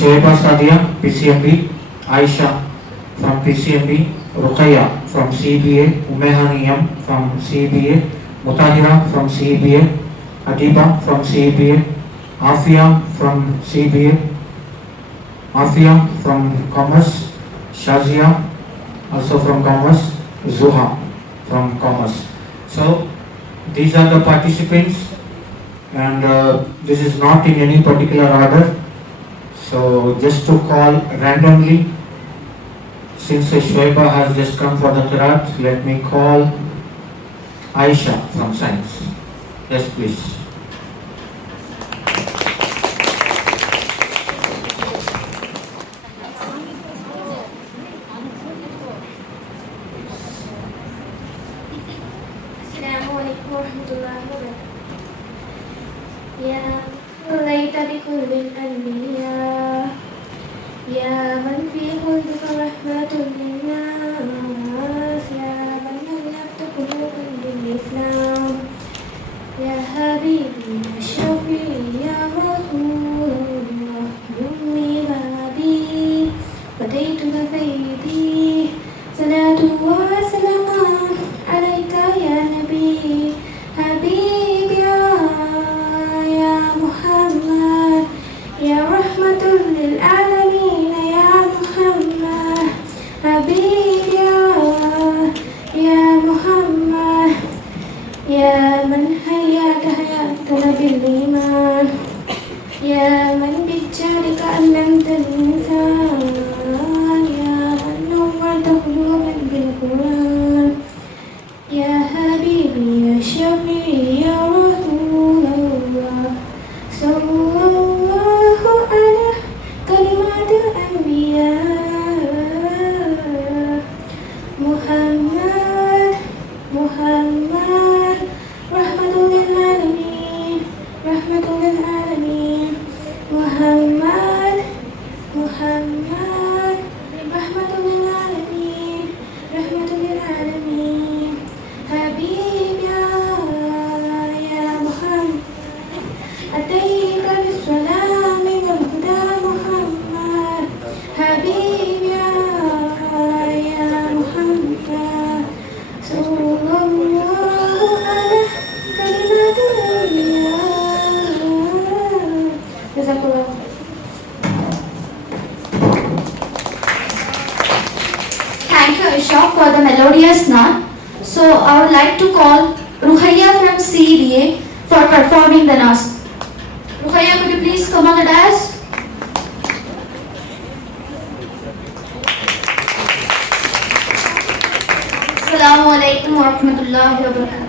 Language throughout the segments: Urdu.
Shoeba Sadia, PCMB, Aisha from PCMB, Ruqayya from CBA, Umehaniyam from CBA, Mutahira from CBA, Adiba from CBA, Afia from CBA, Afia from Commerce, Shazia also from Commerce, Zuha from Commerce. So these are the participants, and this is not in any particular order. So just to call randomly, since Shoeba has just come for the Qiraat, let me call Aisha from Science. Yes, please. Assalamualaikum warahmatullahi wabarakatuh. Ya laita bikulbil anbiya, ya man fi qulbika rahmatun linnas, ya man allafta quluban bil Islam, ya habibi ya shafi ya rasulullah, ummi babi badaituka sayyidi, salatu wa salamu alaika ya nabi habib ya Muhammad ya rahmatul lil alamin ya Muhammad habib ya Muhammad ya man hayyaka hayatana bil iman ya man bijadika allamta al insan ya man nawwarta quluban bil Quran ya habibi ya shafi ya rasulullah sallallahu ala kalimatul anbiya Muhammad Muhammad rahmatul lil alamin Muhammad Muhammad rahmatul lil alamin habib ya Muhammad ataita bis salami wal huda Muhammad habib ya Muhammad sallallahu ala kalimatul anbiya. Jazakallah. Thank you, Aisha, for the melodious Naat. So I would like to call Ruqayya from CBA for performing the Naat. Ruqayya, could you please come on the dais? Assalamu alaikum wa rahmatullahi wa barakatuh.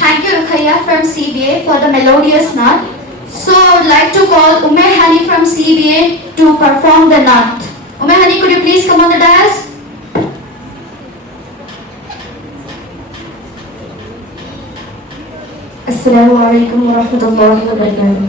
Thank you, Rukhaya from CBA for the melodious Naat. So I would like to call Ume Hani from CBA to perform the Naat. Ume Hani, could you please come on the dais? Assalamu alaikum wa rahmatullahi wa barakatuh.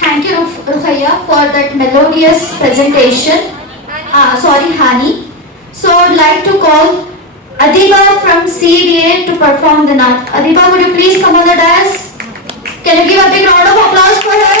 Thank you, Ruqayya, for that melodious presentation. Hani. So I would like to call Adiba from CDA to perform the Naat. Adiba, would you please come on the dais? Can you give a big round of applause for her?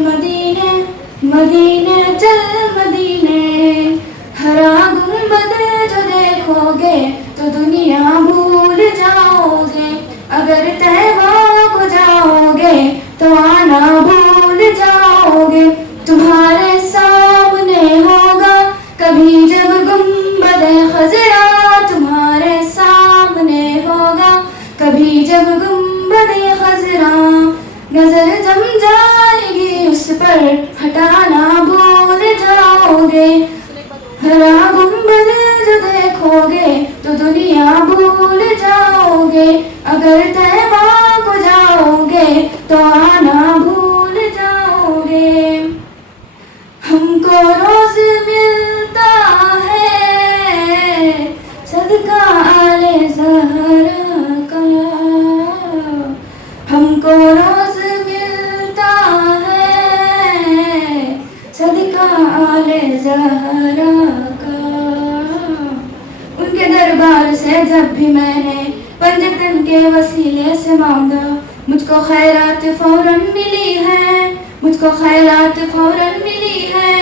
مدینے مدینے چل مدینے، ہرا گنبد جو دیکھو گے تو دنیا بھول جاؤ گے، اگر طیبہ کو جاؤ گے تو آنا بھول جاؤ گے، تمہارے سامنے ہوگا کبھی جب گنبد خضرا، تمہارے سامنے ہوگا کبھی جب گنبد خضرا، نظر جم جائے گی اس پر ہٹانا بھول جاؤ گے، ہرا گنبد جو دیکھو گے تو دنیا بھول جاؤ گے، اگر طیبہ کو جاؤ گے تو آنا بھول جاؤ گے، ہم کو روز ملتا ہے صدقہ آل زہرا کا، ہم کو روز ملتا ہے صدقہ آل زہرا کا، ان کے دربار سے جب بھی میں نے پنجتن کے وسیلے سے مانگا، مجھ کو خیرات فوراً ملی ہے، مجھ کو خیرات فوراً ملی ہے،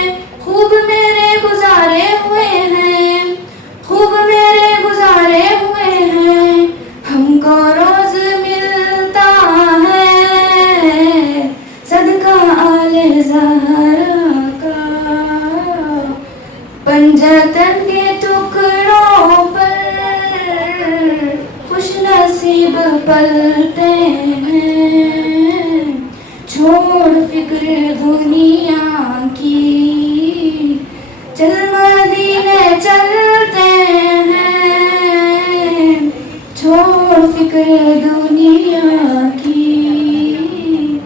خوب میرے گزارے ہوئے ہیں، خوب میرے گزارے ہوئے ہیں، ہم کو روز ملتا ہے صدقہ آل زہرا کا، پنجتن کے ٹکڑوں پر خوش نصیب پلتے ہیں، چھوڑ فکر دنیا کی چل مدینے چلتے ہیں، چھوڑ فکر دنیا کی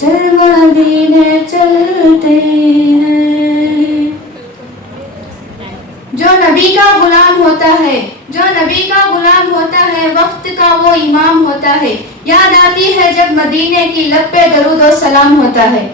چل مدینے چلتے ہیں، جو نبی کا غلام ہوتا ہے، جو نبی کا غلام ہوتا ہے وقت کا وہ امام ہوتا ہے، یاد آتی ہے جب مدینے کی لب پہ درود و سلام ہوتا ہے۔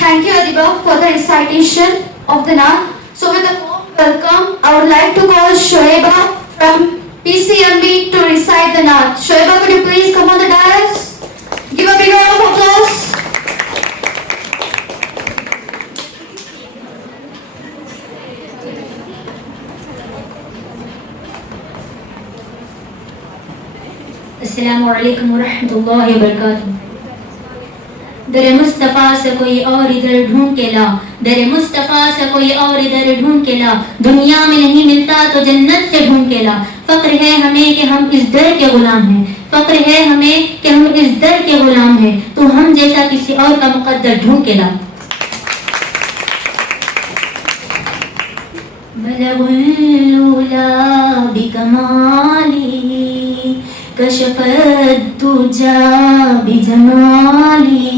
Thank you Adiba for the recitation of the Naat. So with a warm welcome, I would like to call Shoaiba from PCMB to recite the Naat. Shoaiba, could you please come on the dais? Give a big round of applause. السلام علیکم ورحمۃ اللہ وبرکاتہ۔ در مصطفیٰ سے کوئی اور ادھر ڈھونڈ کے لا، در مصطفیٰ سے کوئی اور ادھر ڈھونڈ کے لا، دنیا میں نہیں ملتا تو جنت سے ڈھونڈ کے لا، فخر ہے ہمیں کہ ہم اس در کے غلام ہیں، فخر ہے ہمیں کہ ہم اس در کے غلام ہیں، تو ہم جیسا کسی اور کا مقدر ڈھونڈ کے لا۔ بلغ العلا بکمالی کشف الدجى بجماله،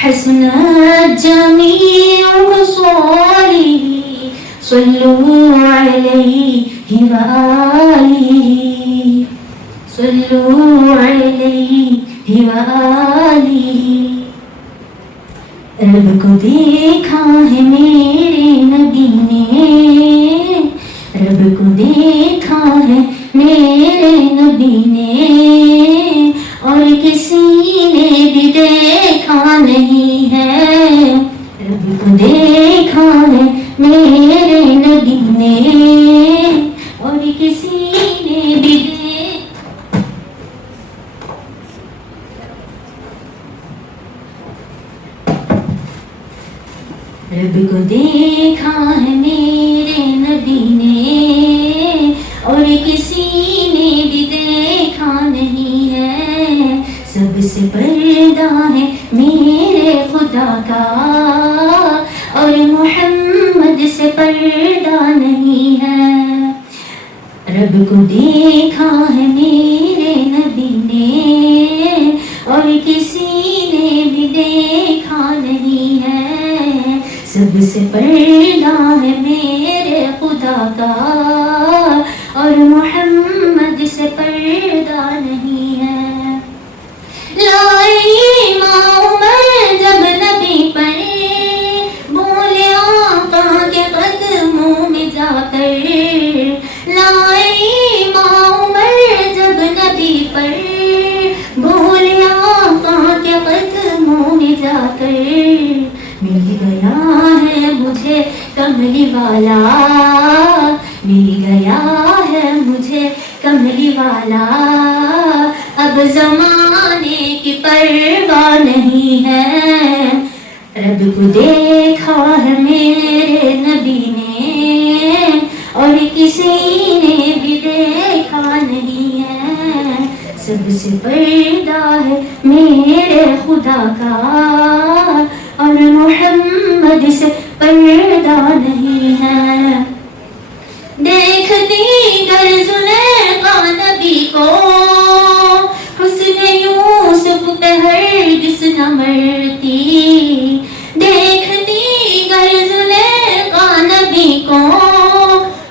حسنت جميع خصاله، صلوا عليه وآله، صلوا عليه وآله۔ رب کو دیکھا ہے میرے نبی نے، رب کو دیکھا ہے میرے نبی نے، اور کسی نے بھی دیکھا نہیں ہے، رب کو دیکھا ہے میرے نبی نے، اور کسی نے بھی رب کو دیکھا ہے میرے نبی نے، اور کسی نے بھی دیکھا نہیں ہے، سب سے پردہ ہے میرے خدا کا، اور محمد سے پردہ نہیں ہے، رب کو دیکھا ہے میرے نبی نے، اور کسی نے بھی دیکھا نہیں ہے، سب سے پردہ ہے میرے خدا کا، اور محمد سے پردہ نہیں ہے۔ لائی ماں میں جب نبی پر بولے آقا کے قدموں میں جا کر، لائی ماں میں جب پر بھول آقا کے قدموں میں جا کر مل گیا ہے مجھے کملی والا، مل گیا ہے مجھے کملی والا، اب زمانے کی پرواہ نہیں ہے، رب کو دیکھا ہے میرے نبی نے اور کسی نے بھی دیکھا نہیں ہے، سب سے پردہ ہے میرے خدا کا اور محمد سے پردہ نہیں ہے، دیکھتی گر زلیخا نبی کو حسن یوسف پہ ہرگز نہ مرتی، دیکھتی گر زلیخا نبی کو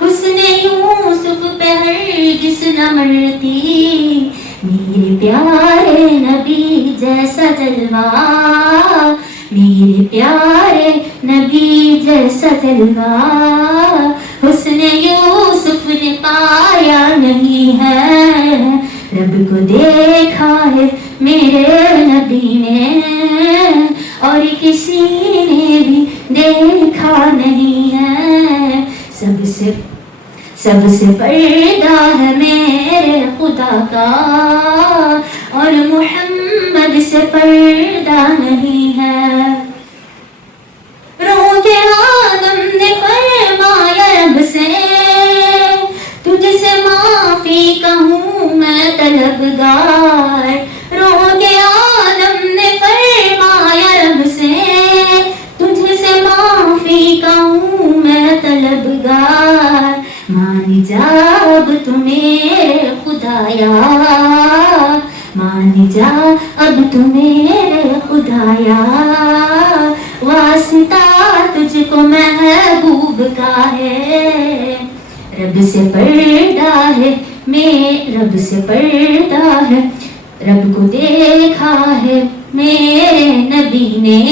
حسن یوسف پہ ہرگز نہ مرتی، میرے پیارے نبی جیسا جلوہ، میرے پیارے نبی جیسا جلوہ حسن یوسف نے پایا نہیں ہے، رب کو دیکھا ہے میرے نبی نے اور کسی نے بھی دیکھا نہیں ہے، سب سے پردہ ہے میرے خدا کا اور محمد سے پردہ نہیں ہے، روح آدم نے فرمایا رب سے تجھ سے معافی کہوں میں طلبگار، روح آدم نے فرمایا رب سے تجھ سے معافی کہوں میں طلبگار، مان جا اب تو میرے خدایا، مان جا اب تو میرے خدایا، واسطہ تجھ کو محبوب کا ہے، رب سے پردہ ہے رب سے پردہ ہے، رب کو دیکھا ہے میرے نبی نے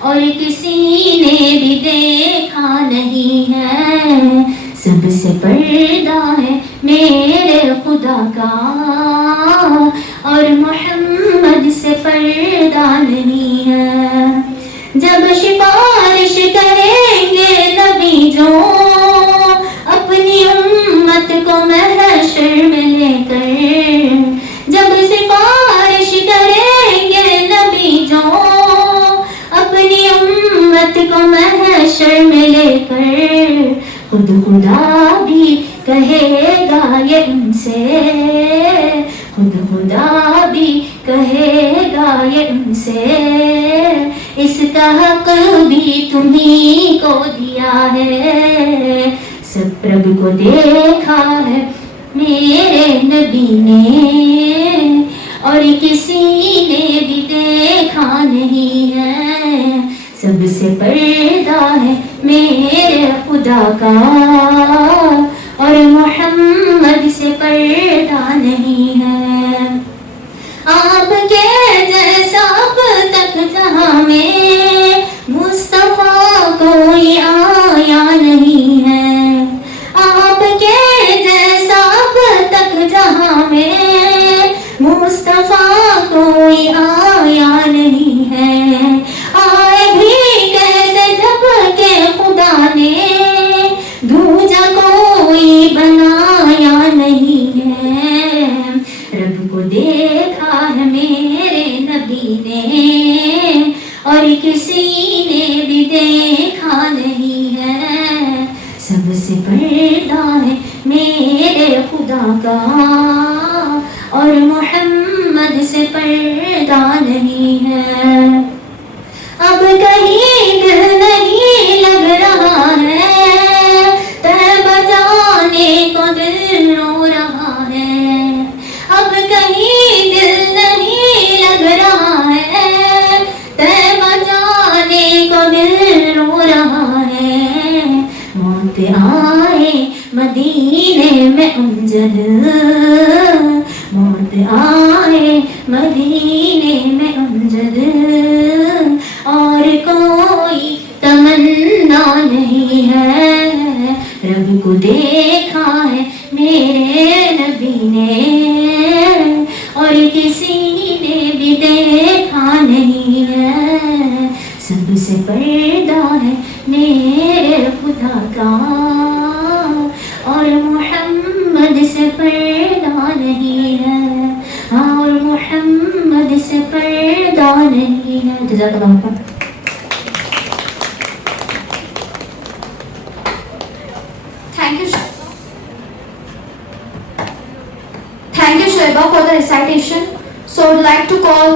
اور کسی نے بھی دیکھا نہیں ہے، سب سے پردہ ہے میرے خدا کا اور محمد سے پردہ نہیں ہے، جب سفارش کریں گے نبی جو اپنی امت کو محشر میں لے کر، جب سفارش کریں گے نبی جو اپنی امت کو محشر میں لے کر، خود خدا بھی کہے گا یہ ان سے، خود خدا بھی کہے گا یہ ان سے، اس کا حق بھی تمہیں کو دیا ہے، سب رب کو دیکھا ہے میرے نبی نے اور کسی نے بھی دیکھا نہیں ہے، سب سے پردہ ہے میرے خدا کا اور محمد سے پردہ نہیں ہے، آپ کے جیسا اب تک جہاں میں مصطفیٰ کوئی آیا نہیں ہے، آپ کے جیسا اب تک جہاں میں مصطفیٰ کوئی آیا نہیں ہے، آئے بھی کیسے جب کہ خدا نے دوجا کوئی بنایا نہیں ہے، رب کو دیکھا ہے میرے نبی نے اور کسی نے بھی دیکھا نہیں ہے، سب سے پردہ ہے میرے خدا کا اور محمد سے پردہ نہیں ہے، اب کہیں دل نہیں لگ رہا ہے، طیبہ جانے کو دل رو رہا ہے، اب کہیں دل نہیں لگ رہا ہے، طیبہ جانے کو دل رو رہا ہے، موت آئے مدینے میں امجد، موت آئے مدینے میں امجد، اور کوئی تمنا نہیں ہے، رب کو دیکھا ہے میرے نبی نے پردہ ہے میرے خدا کا، اور محمد سے پردہ نہیں ہے، اور محمد سے پردہ نہیں ہے. جزاک اللہ خیر. Thank you, thank you, Shoiba, for the recitation. So, I would like to call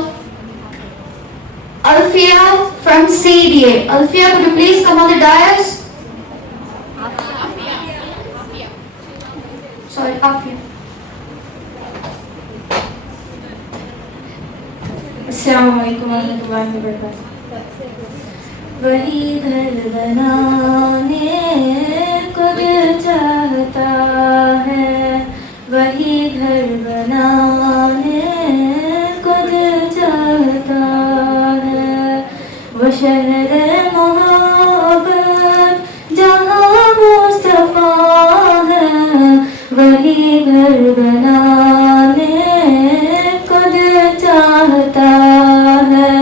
Alfia from CBA. Alfia, could you please come on the dais? Sorry, Afia. السلام علیکم ورحمۃ اللہ وبرکاتہ. وہی گھر بنانے کو دل چاہتا ہے، وہی گھر بنانے کو دل چاہتا ہے، وہ شہر محبت جہاں مصطفیٰ ہے، وہی گھر بنانے کو دل چاہتا ہے.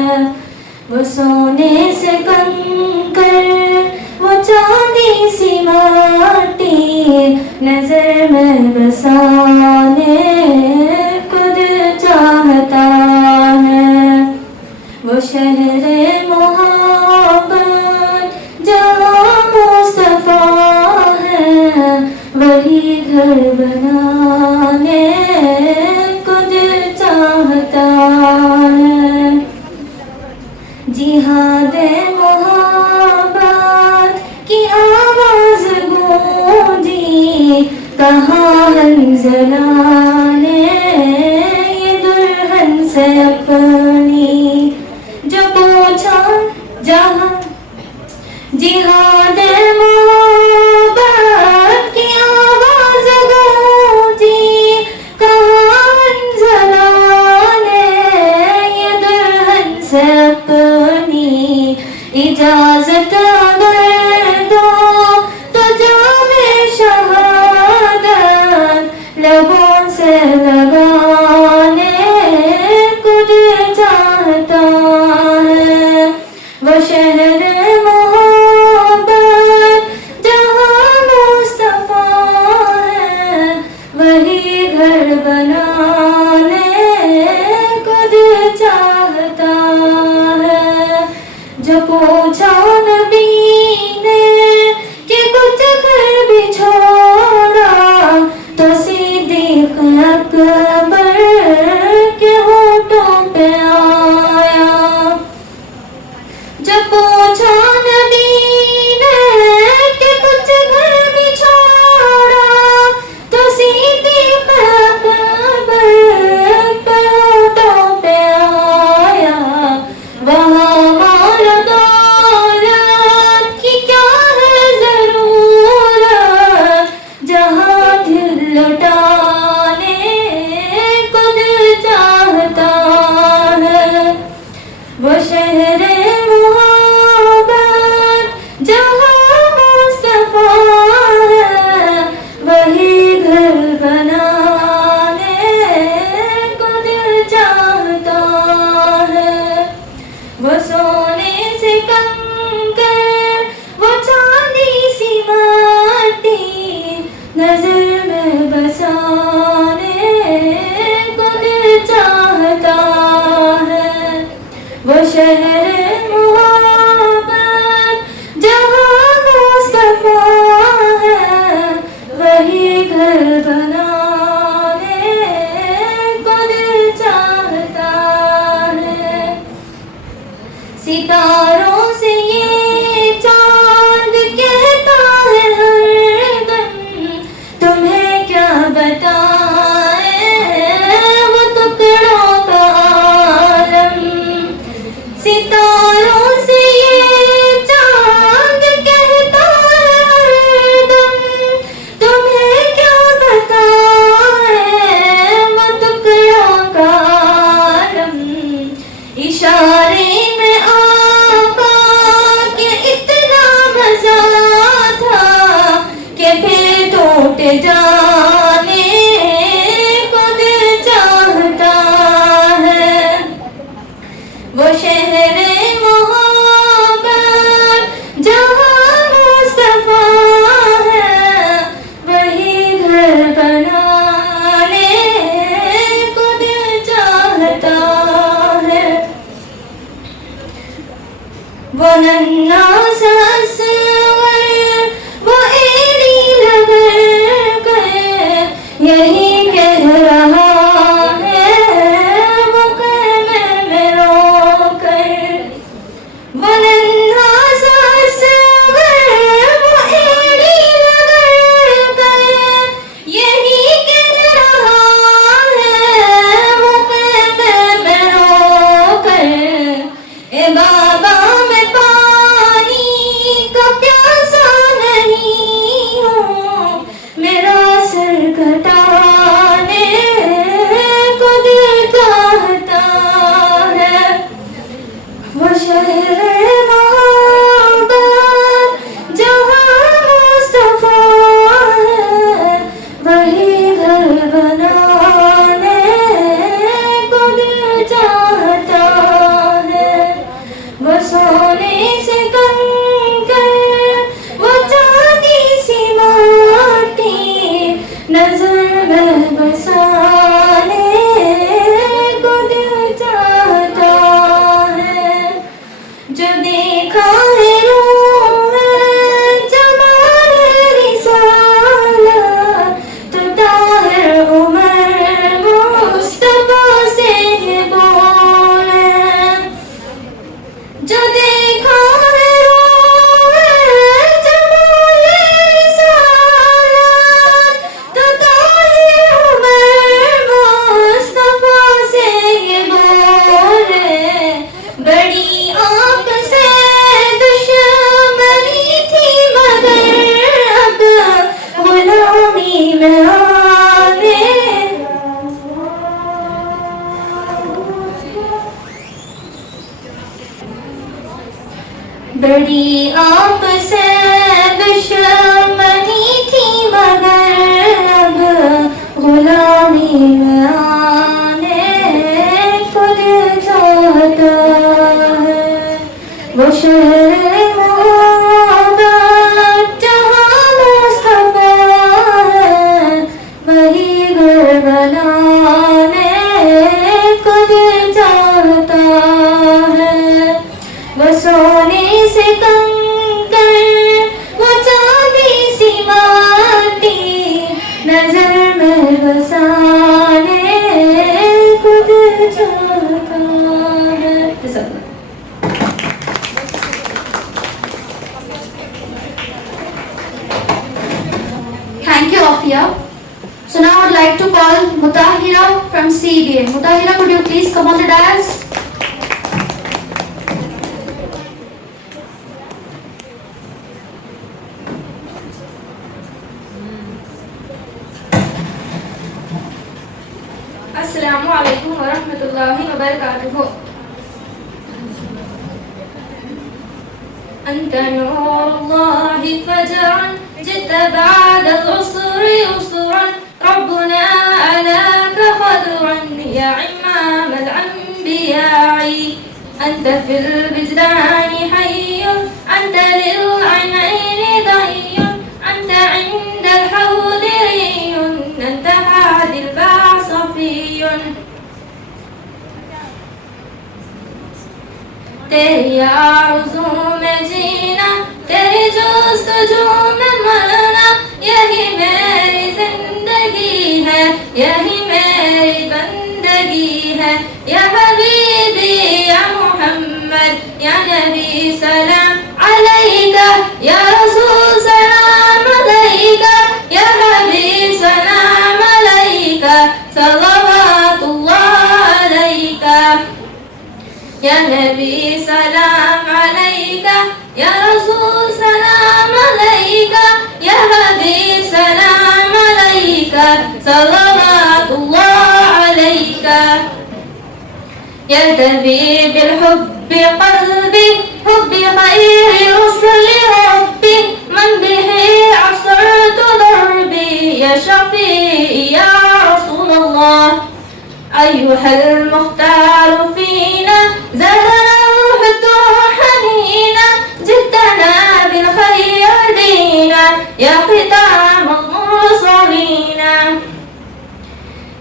وہ سونے سے کنکر، وہ چاندی سی ماٹی، نظر میں بسانے کو دل چاہتا ہے. وہ شہر محبت جہاں مصطفیٰ ہے، وہی گھر بنانے کو دل چاہتا ہے. جہاد محبت کی آواز گونجی، کہاں حنظلہ نے یہ دلہن سے اپنی، جو پوچھا جہاں جہاد محبت کی آواز گونجی، کہاں حنظلہ نے یہ دلہن سے اپنی، اجازت اگر دو تو جام شہادت لبوں سے لگانے کو دل چاہتا ہے. وہ شہر محبت جہاں مصطفیٰ ہے، وہی گھر بنانے کو دل چاہتا ہے. جو پوچھا نبی نے کہ کچھ گھر بھی چھوڑا، تو صدیق اکبر کے ہونٹوں پہ آیا. جو پوچھا نبی نے کہ کچھ گھر بھی چھوڑا، تو صدیق اکبر کے ہونٹوں پہ آیا. وہاں مال دولت کی کیا ہے ضرورت، جہاں دل لٹانے کو دل چاہتا ہے. وہ شہر محبت جہاں مصطفیٰ ہے، وہی گھر بنانے کو دل چاہتا ہے. وہ سونے سے کنکر، وہ چاندی سی ماٹی، نظر میں بسانے کو دل چاہتا ہے. وہ شہر محبت جہاں مصطفیٰ ہے، وہی گھر بنانے کو دل چاہتا ہے. ستاروں سے یہ چاند کہتا ہے ہر دم، تمہیں کیا بتائیں وہ ٹکڑوں کا عالم. ستاروں سے یہ چاند کہتا ہے ہر دم، تمہیں کیا بتائیں وہ ٹکڑوں کا عالم. اشارے میں بڑی آپ سے دشمنی تھی مگر اب غلامی میں آنے خود چاہتا ہے. وہ شہر محبت جہاں مصطفیٰ ہے وہی گھر بنانے خود چاہتا ہے. وہ سونے سے کنکر وہ چاندی سی ماٹی نظر میں بسانے خود چاہتا ہے. Thank you, Afia. So now I would like to call Mutahira from CBA. Mutahira, could you please come on the dais? السلام علیکم ورحمۃ اللہ وبرکاتہ. أنت نور الله فجرا جئت بعد العسر يسرا ربنا ألاك خضرا يا إمام الأنبياء. أنت في الوجدان حي أنت للعينين ضي أنت عند الحوض ري أنت هادي البعث صفي. تیری آرزو میں جینا تیری جستجو میں مرنا یہی میری زندگی ہے یہی میری بندگی ہے. یا حبیبی یا محمد یا نبی سلام علیکہ یا رسول سلام علیکہ یا حبیب سلام علیکہ صلوات اللہ علیکہ. یا نبی سلام علیکہ یا رسول سلام علیکہ یا حبیب سلام علیکہ صلوات اللہ علیکہ. یلتوی بالحب قلبی حب خیر رسل ربی من به عصرت دربی یا شفیع یا رسول اللہ. أيها المختار فينا زادنا الحب حنينا جئتنا بالخير دينا يا ختام المرسلين.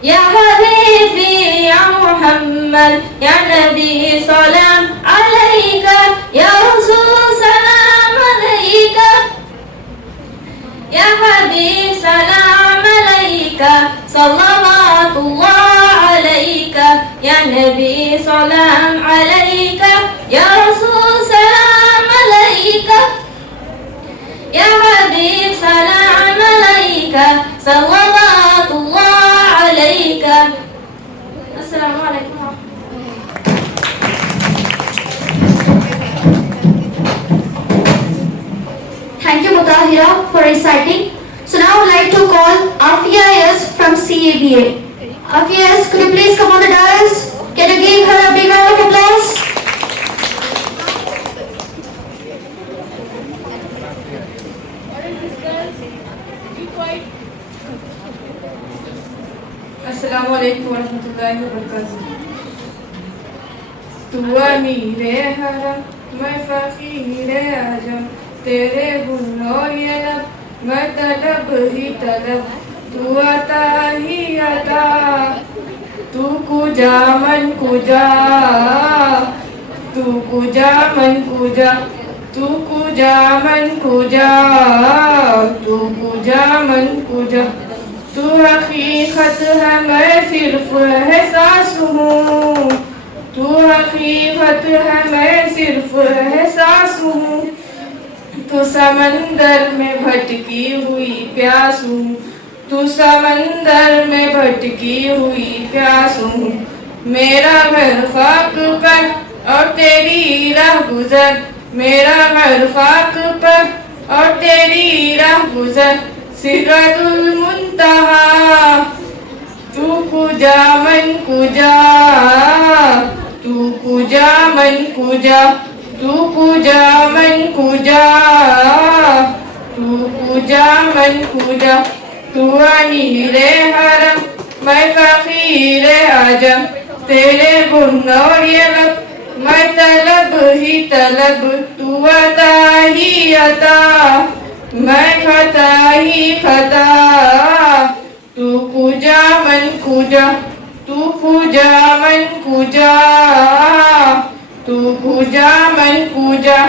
يا حبيبي يا محمد يا نبي سلام عليك يا رسول سلام عليك يا حبيب سلام عليك صلوات الله عليك. يا نبي سلام عليك يا رسول سلام عليك يا حبيب سلام عليك صلوات الله عليك. السلام عليكم. Thank you, Mutahira, for reciting. So now I would like to call Afia S from CABA. Afia S, could you please come on the dais? Can you give her a big round of applause? السلام علیکم ورحمۃ اللہ وبرکاتہ. تو امیر حرم میں فقیر اعظم تیرے گنوں یہ لب میں طلب ہی طلب تو عطا ہی عطا. تو کجا من کجا تو کجا من کجا تو کجا من کجا تو کجا من کجا. تو حقیقت ہے میں صرف احساس ہوں تو حقیقت ہے میں صرف احساس ہوں. تو سمندر میں بھٹکی ہوئی پیاس ہوں تو سمندر میں بھٹکی ہوئی پیاس ہوں. میرا گھر خاک پر اور تیری راہ گزر میرا گھر خاک پر اور تیری راہ گزر. سدرۃ المنتہا تو کجا من کجا تو کجا من کجا تو کجا من من کوجا تو امیر حرم میں فقیر عجم تیرے گنور یہ لب میں طلب ہی طلب تو عطا ہی عطا میں خطا ہی خطا تو پوجا من کوجا تو پوجا من کوجا تو پوجا من کوجا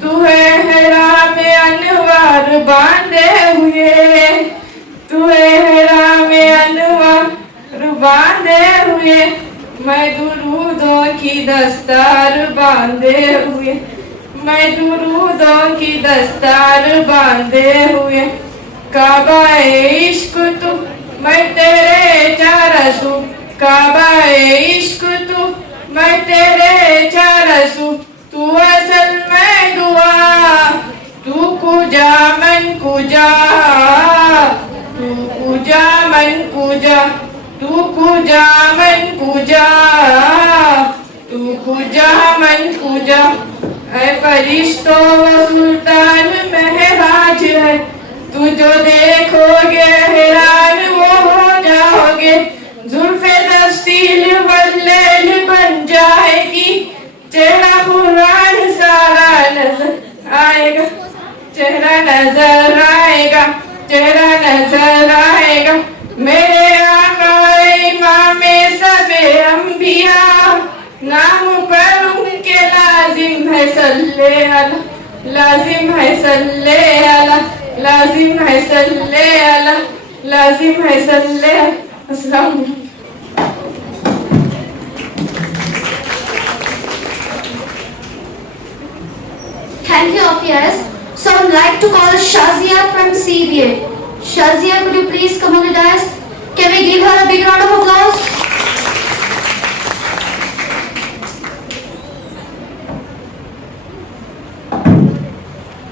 تو ہے حرام انوار باندھے ہوئے تو ہے حرام انوار باندھے ہوئے میں درودوں کی دستار باندھے ہوئے میں درودوں کی دستار باندھے ہوئے کعبہ عشق تو میں تیرے چارسو کعبہ عشق تو میں تیرے چارسو تو اصل میں دعا تو کوجا من کوجا تو کوجا من کوجا تو کوجا من کوجا تو کوجا من کوجا اے فرشتوں و سلطان مہراج ہے تو جو دیکھو گے حیران وہ ہو جاؤ گے زلف تفصیل واللیل بن جائے گی چہرہ قرآن سارا نظر آئے گا چہرہ نظر آئے گا چہرہ نظر آئے گا میرے آقا امام سب انبیاء نام پر ان کے لازم ہے صلی اللہ لازم ہے صلی اللہ لازم ہے صلی اللہ لازم ہے صلی اللہ السلام علیکم. Thank you, Afias. So I would like to call Shazia from CBA. Shazia, could you please come on the dais? Can we give her a big round of applause?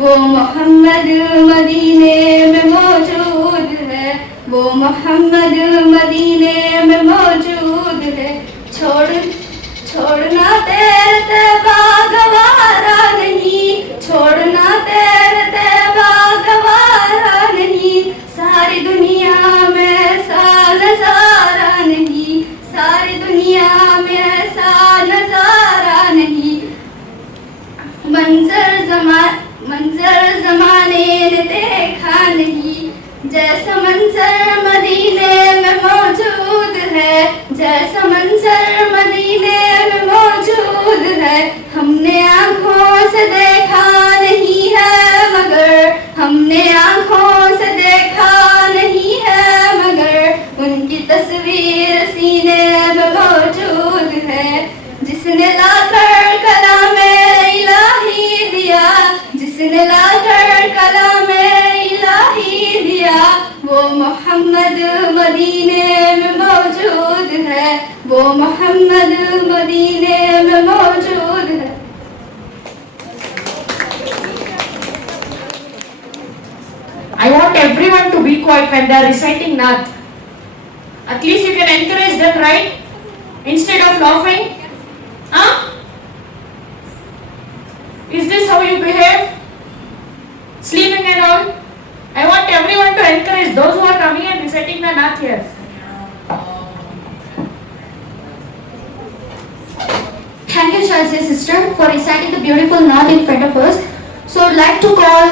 وہ محمد مدینے میں موجود ہے، وہ محمد مدینے میں موجود ہے، چھوڑنا تیرے طیبہ گوارا نہیں، چھوڑنا تیرے طیبہ گوارا نہیں، ساری دنیا میں ایسا نظارہ نہیں، ساری دنیا میں ایسا نظارہ نہیں، منظر زمانے نے دیکھا نہیں، جیسا منظر مدینے میں موجود ہے، جیسا منظر مدینے میں موجود ہے، ہم نے آنکھوں سے دیکھا نہیں ہے مگر، ہم نے آنکھوں سے دیکھا نہیں ہے مگر، ان کی تصویر سینے میں موجود ہے، جس نے لا کر کلام الہی دیا، جس نے لا کر کلام الہی دیا، وہ محمد مدینے میں موجود ہے، وہ محمد مدینے میں موجود ہے۔ I want everyone to be quiet when they are reciting Naat. At least you can encourage them, right? Instead of laughing. Huh? Is this how you behave? Sleeping and all? I want everyone to encourage those who are coming and reciting the Naat here. Thank you, Chelsea sister, for reciting the beautiful Naat in front of us. So I'd like to call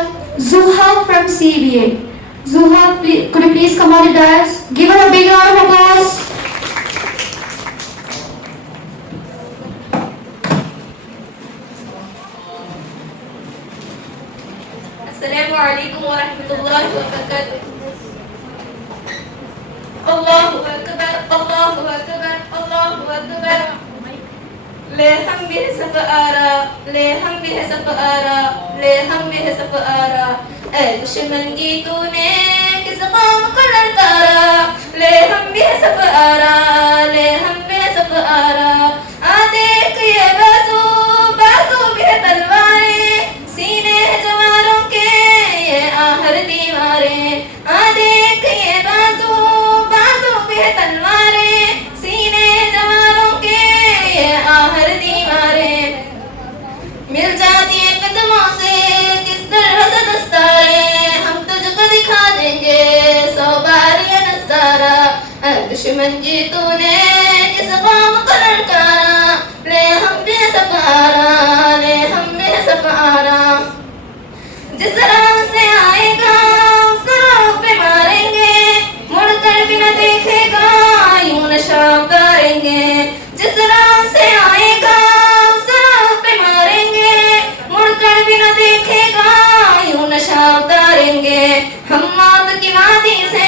Zuha from CBA. Zuha, could you please come on the dais? Give her a big round of applause. السلام علیکم ورحمۃ اللہ وبرکاتہ۔ اللہ اکبر اللہ اکبر اللہ اکبر، لے ہم بھی سب آرا، لے ہم بھی سب آرا، لے ہم بھی سب آرا، اے دشمن کی تو نے کس قوم کو للکارا، لے ہم بھی سب آرا، لے ہم بھی سب آرا، دیکھ یہ بازو بازو بھی تلواریں، سینے جوانوں کے یہ آہر دیواریں، دیکھ یہ بازو بازو بھی تلواریں، سینے جوانوں کے یہ آہر دیواریں، مل جاتی ہے قدموں سے کس طرح سے دستاریں، ہم تجھ کو دکھا دیں گے 100 بار یہ نظارہ، دشمن جی تو نے کس قوم کو للکارا، لے ہم بھی سفارا، لے ہم بھی سفارا، جس راہ سے آئے گا اس راہ پہ ماریں گے، مڑ کر بھی نہ دیکھے گا یوں نشہ اتاریں گے، جس راہ سے آئے گا اس راہ پہ ماریں گے، مڑ کر بھی نہ دیکھے گا یوں نشہ اتاریں گے، ہم موت کی وادی سے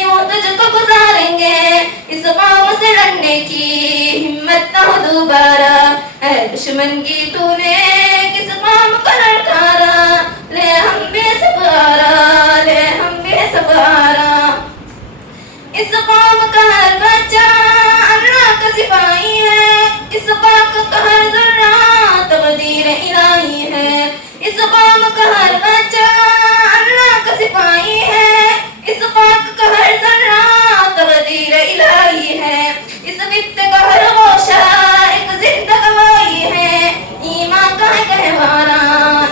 یوں تجھ کو گزاریں گے، اس قوم سے لڑنے کی ہمت نہ ہو دوبارہ، اے دشمن کی تو نے کس قوم کو للکارا، لے ہم بھی سفارا، لے ہم بھی سفارا، اس قوم کا ہر بچہ اللہ کا سپاہی ہے، اس پاک کا ہر ذرہ تقدیر الہی ہے، اس قوم کا ہر بچہ اللہ کا سپاہی ہے، اس پاک کا ہر ذرہ تقدیر الہی ہے، اس خطے کا ہر گوشہ ایک زندہ گواہی ہے، ایمان کا ہے گہوارا،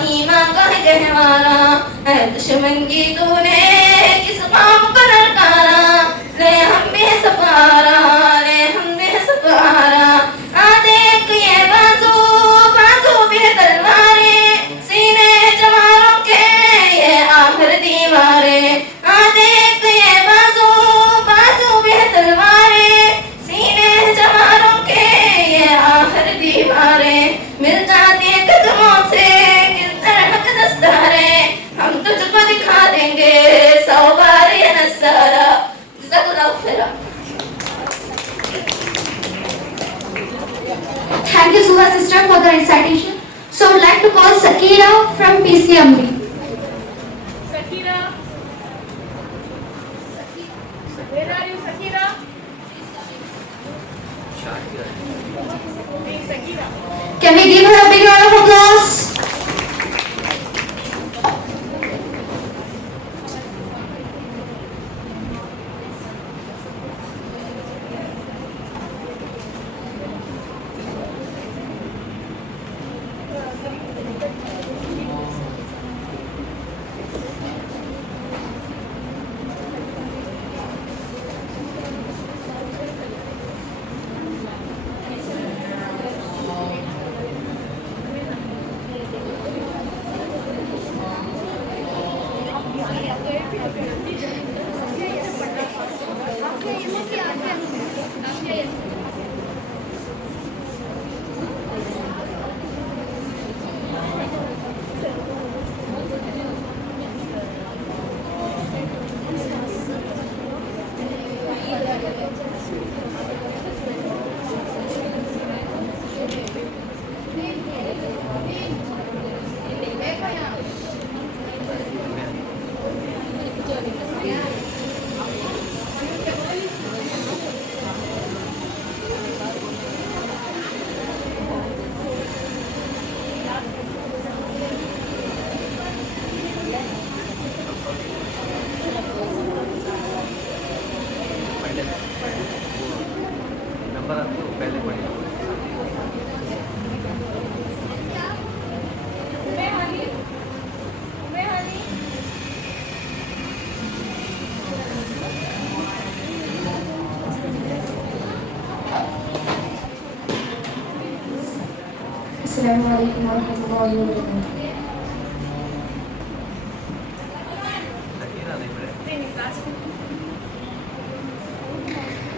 ایمان کا ہے گہوارا، اے دشمن کی تو نے کس قوم کو للکارا، لے ہم بھی سفارا، لے ہم بھی سفارا، دیکھ یہ بازو بازو بھی تلواریں، سینے جوانوں کے یہ آخر دیواریں، دیکھ یہ بازو بازو بھی تلواریں، سینے جوانوں کے یہ آخر دیواریں، مل جاتی ہیں قدموں سے کس طرح کے دستاریں، ہم تجھ کو دکھا دیں گے 100 بار یہ نظارہ۔ جزاک اللہ خیرا۔ Thank you, Zuha sister, for the recitation. So I'd like to call Sakira from PCMB. Sakira. Where are you, Sakira? Hey, Sakira. Can we give her a big round of applause? السلام علیکم ورحمۃ اللہ وبرکاتہ.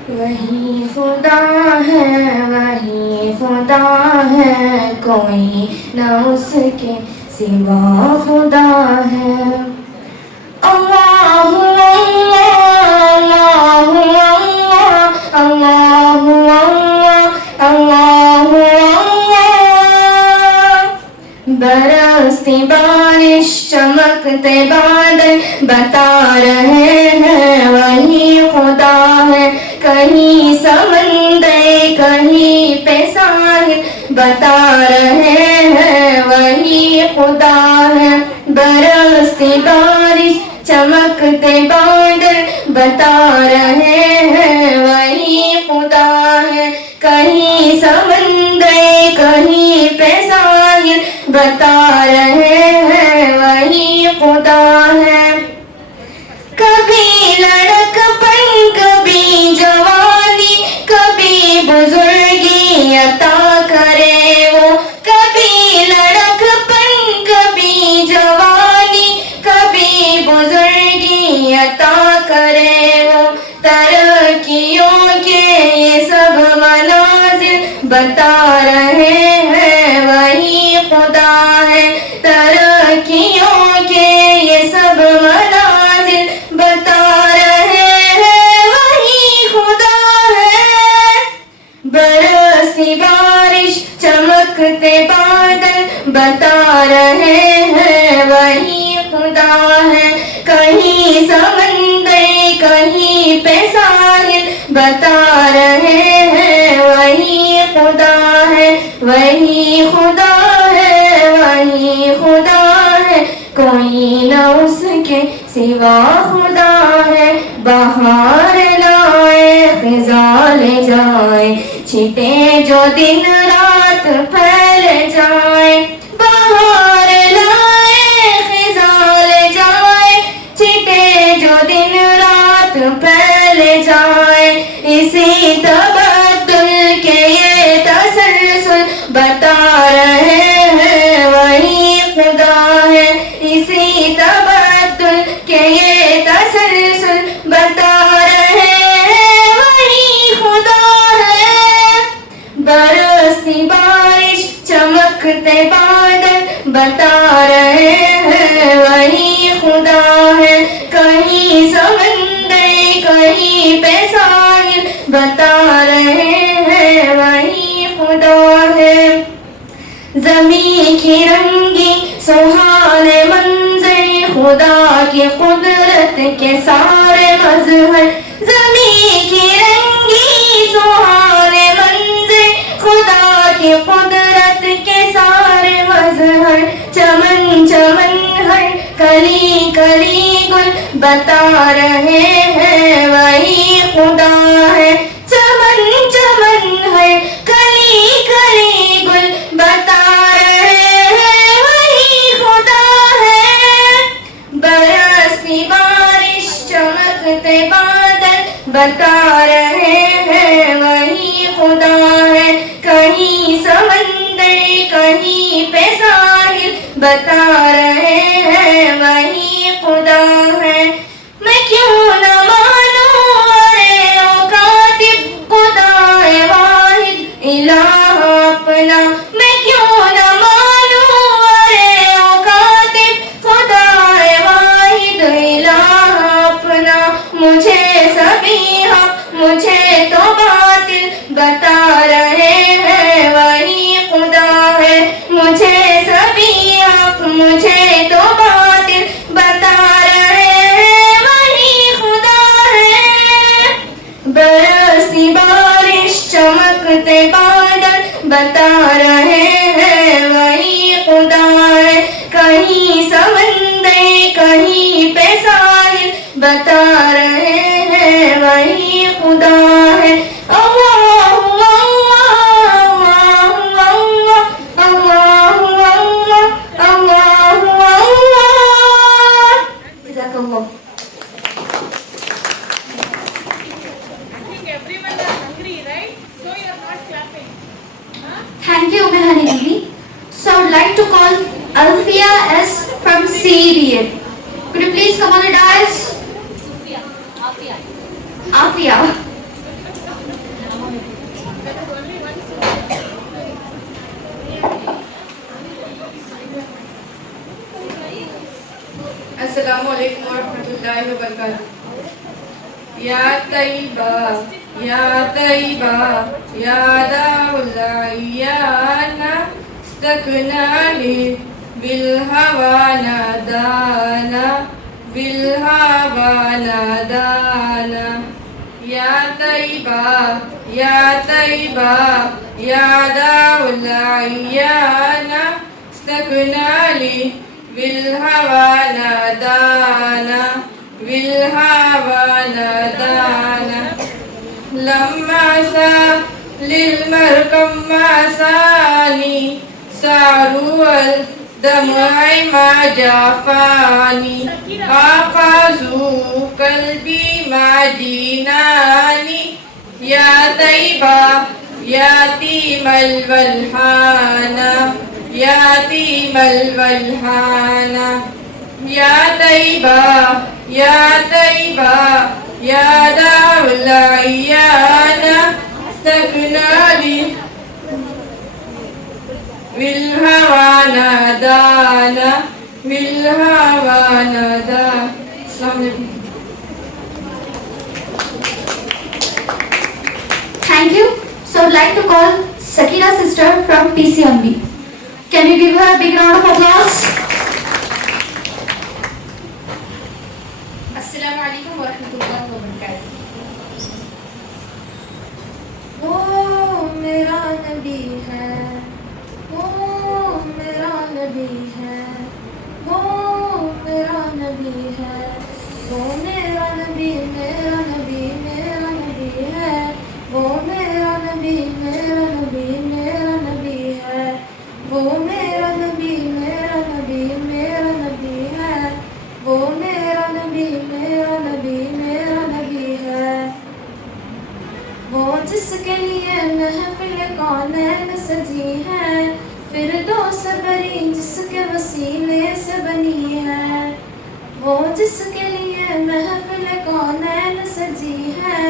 وہی خدا ہے کوئی نہ اس کے سوا خدا ہے. اللہ اللہ اللہ اللہ اللہ اللہ اللہ. برستی بارش چمکتے بادل بتا رہے ہیں وہی خدا ہے. کہیں سمندر کہیں پہ ساحل بتا رہے ہیں وہی خدا ہے. برستی بارش چمکتے بادل بتا رہے ہیں وہی خدا ہے. کہیں سمندر کہیں پہ ساحل بتا رہے ہیں وہی خدا ہے. کبھی لڑک پن کبھی جوانی کبھی بزرگی عطا کرے وہ. کبھی لڑک پن کبھی جوانی کبھی بزرگی عطا کرے وہ. ترقیوں کے یہ سب منازل بتا رہے ہیں وہی خدا ہے. ترقیوں کے یہ سب منازل بتا رہے ہیں وہی خدا ہے. برسی بارش چمکتے بادل بتا رہے ہیں وہی خدا ہے. کہیں سمندر کہیں پہ ساحل بتا رہے ہیں وہی خدا ہے. وہی خدا ہے وہی خدا ہے کوئی نہ اس کے سوا خدا ہے. بہار لائے خزاں لے جائے چھٹے جو دن رات پھیل جائے. بہار لائے خزاں لے جائے چھٹے جو دن رات پھیل جائے. اسی تبدل کے یہ تسلسل بتا رہے ہیں وہی خدا ہے. اسی تبدل کے یہ تسلسل بتا رہے ہیں وہی خدا ہے. برستی بارش چمکتے بادل بتا رہے ہیں وہی خدا ہے. کہیں سمندر کہیں پہ ساحل بتا رہے ہیں وہی خدا ہے. زمین کی رنگی سہانے منظر خدا کی قدرت کے سارے مظہر. زمین کی رنگی سہانے منظر خدا کی قدرت کے سارے مظہر. چمن چمن ہر کلی کلی گل بتا رہے ہیں وہی خدا ہے. چمن چمن ہر کلی کلی گل بتا رہے ہیں وہی خدا ہے. برستی بارش چمکتے بادل بتا رہے ہیں وہی خدا ہے. کہیں سمندر کہیں پہ ساحل بتا رہے ہیں وہی خدا ہے. میں کیوں نہ مانوں ارے او کاتب خدا واحد الہ اپنا. میں کیوں نہ مانوں ارے او کاتب خدا واحد الہ اپنا. مجھے سبھی حق مجھے تو باطل بتا رہے ہیں وہی خدا ہے. مجھے سبھی حق مجھے تو باطل بتا رہے ہیں وہی خدا ہے. برستی بارش چمکتے بادل بتا رہے ہیں وہی خدا ہے. کہیں سمندر کہیں پہ ساحل بتا رہے ہیں وہی خدا السلام علیکم ورحمۃ اللہ وبرکاتہ. یا طیبہ یا طیبہ یا دار العیان استکنانی بالہوا نادانا بالہوا نادانا. یا طیبہ یا طیبہ یا دار العیان استکنانی بالہوا نادانا بالہوا نادانا. لما سا للمركب ما ساني ساروا الدمع ما جافاني آقازوا قلبي ما جيناني. يا طيبة يتيم الولحانا يتيم الولحانا. يا طيبة يا طيبة يا دار العيان استغناني بالهوى نادانا بالهوى نادانا. السلام عليكم. Thank you. So I'd like to call Sakina sister from PCMB. Can you give her a big round of applause? السلام علیکم ورحمۃ اللہ وبرکاتہ. وہ میرا نبی ہے وہ میرا نبی ہے وہ میرا نبی ہے وہ میرا نبی میرا نبی میرا نبی ہے وہ میرا نبی میرا نبی میرا نبی ہے وہ میرا نبی میرا نبی میرا نبی ہے وہ میرا نبی میرا نبی میرا نبی ہے. وہ جس کے لیے محفل کونین سجی ہے فردوس بری جس کے وسیلے سے بنی ہے. وہ جس کے لیے محفل کونین سجی ہے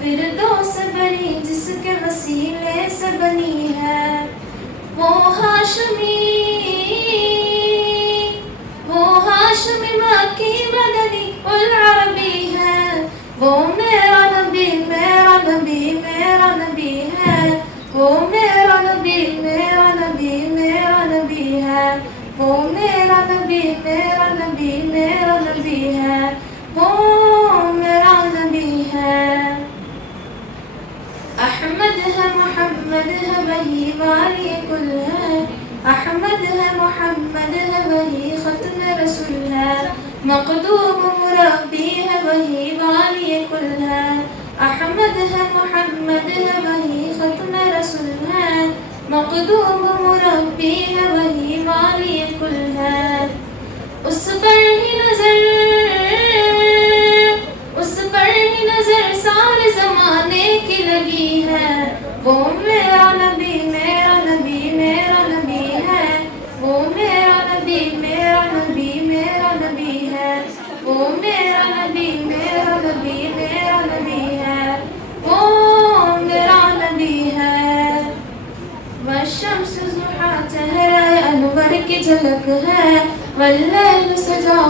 فردوس بری جس کے وسیلے سے بنی ہے. وہ ہاشمی مکی مدنی العربی ہے. وہ میرا نبی میرا نبی میرا نبی ہے وہ میرا نبی میرا نبی میرا نبی ہے وہ میرا نبی میرا نبی میرا نبی ہے وہ میرا نبی ہے. احمد ہے محمد ہے وہی والی کل ہے احمد ہے محمد ہے وہی ختم رسول ہے مقدوم مربی ہے وہی والی کل ہے. احمد ہے محمد ہے وہی ختم رسول ہے مقدوم مربی ہے وہی والی کل ہے. اس پر ہی نظر سارے زمانے کی لگی ہے. وہ میرا نبی میرا نبی میرا نبی ہے وہ میرا نبی میرا نبی میرا نبی ہے وہ میرا نبی میرا نبی میرا نبی ہے وہ میرا نبی ہے. والشمس ضحا چہرہ انور کی جھلک ہے واللیل سجا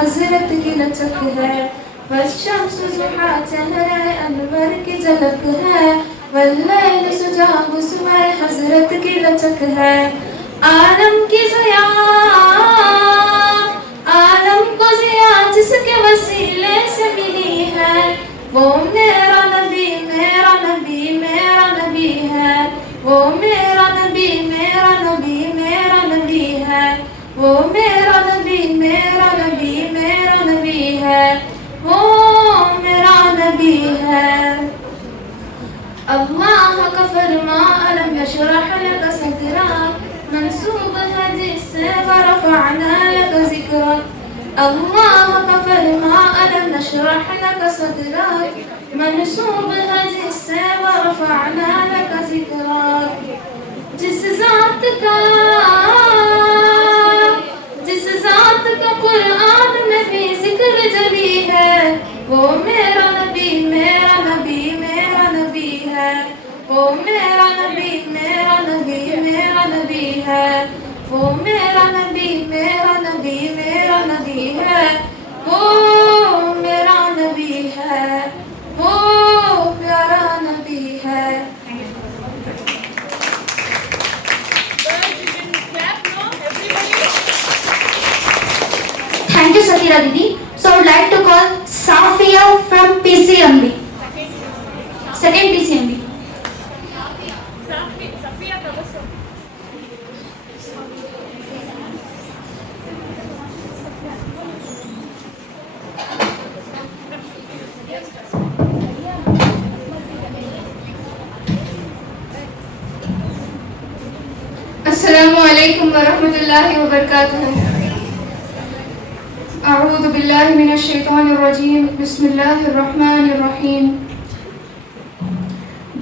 حضرت کی لچک ہے. والشمس ضحا چہرہ انور کی جھلک ہے واللیل سجا غصہ حضرت کی لچک ہے. عالم کی عالم کو ضیا جس کے وسیلے سے ملی ہے. وہ میرا نبی میرا نبی میرا نبی ہے وہ میرا نبی میرا نبی میرا نبی ہے وہ میرا نبی میرا نبی میرا نبی ہے وہ میرا نبی ہے. اللہ کا فرما الم نشرح لك صدرك منسوب ہے جس سے ورفعنا لك ذکرک. اللہ کا فرما الم نشرح لك صدرك منسوب ہے جس سے ورفعنا لك ذکرک. جس ذات کا قرآن میں بھی ذکر جلی ہے وہ میرا نبی میرا نبی میرا نبی ہے وہ میرا نبی میرا نبی میرا نبی ہے وہ میرا نبی میرا نبی میرا نبی ہے وہ میرا نبی ہے، وہ پیارا نبی ہے. Thank you, Sakira Didi. So I would like to call Safia from PCMB. Second PCMB. السلام علیکم ورحمۃ اللہ وبرکاتہ. اعوذ باللہ من الشیطان الرجیم. بسم اللہ الرحمن الرحیم.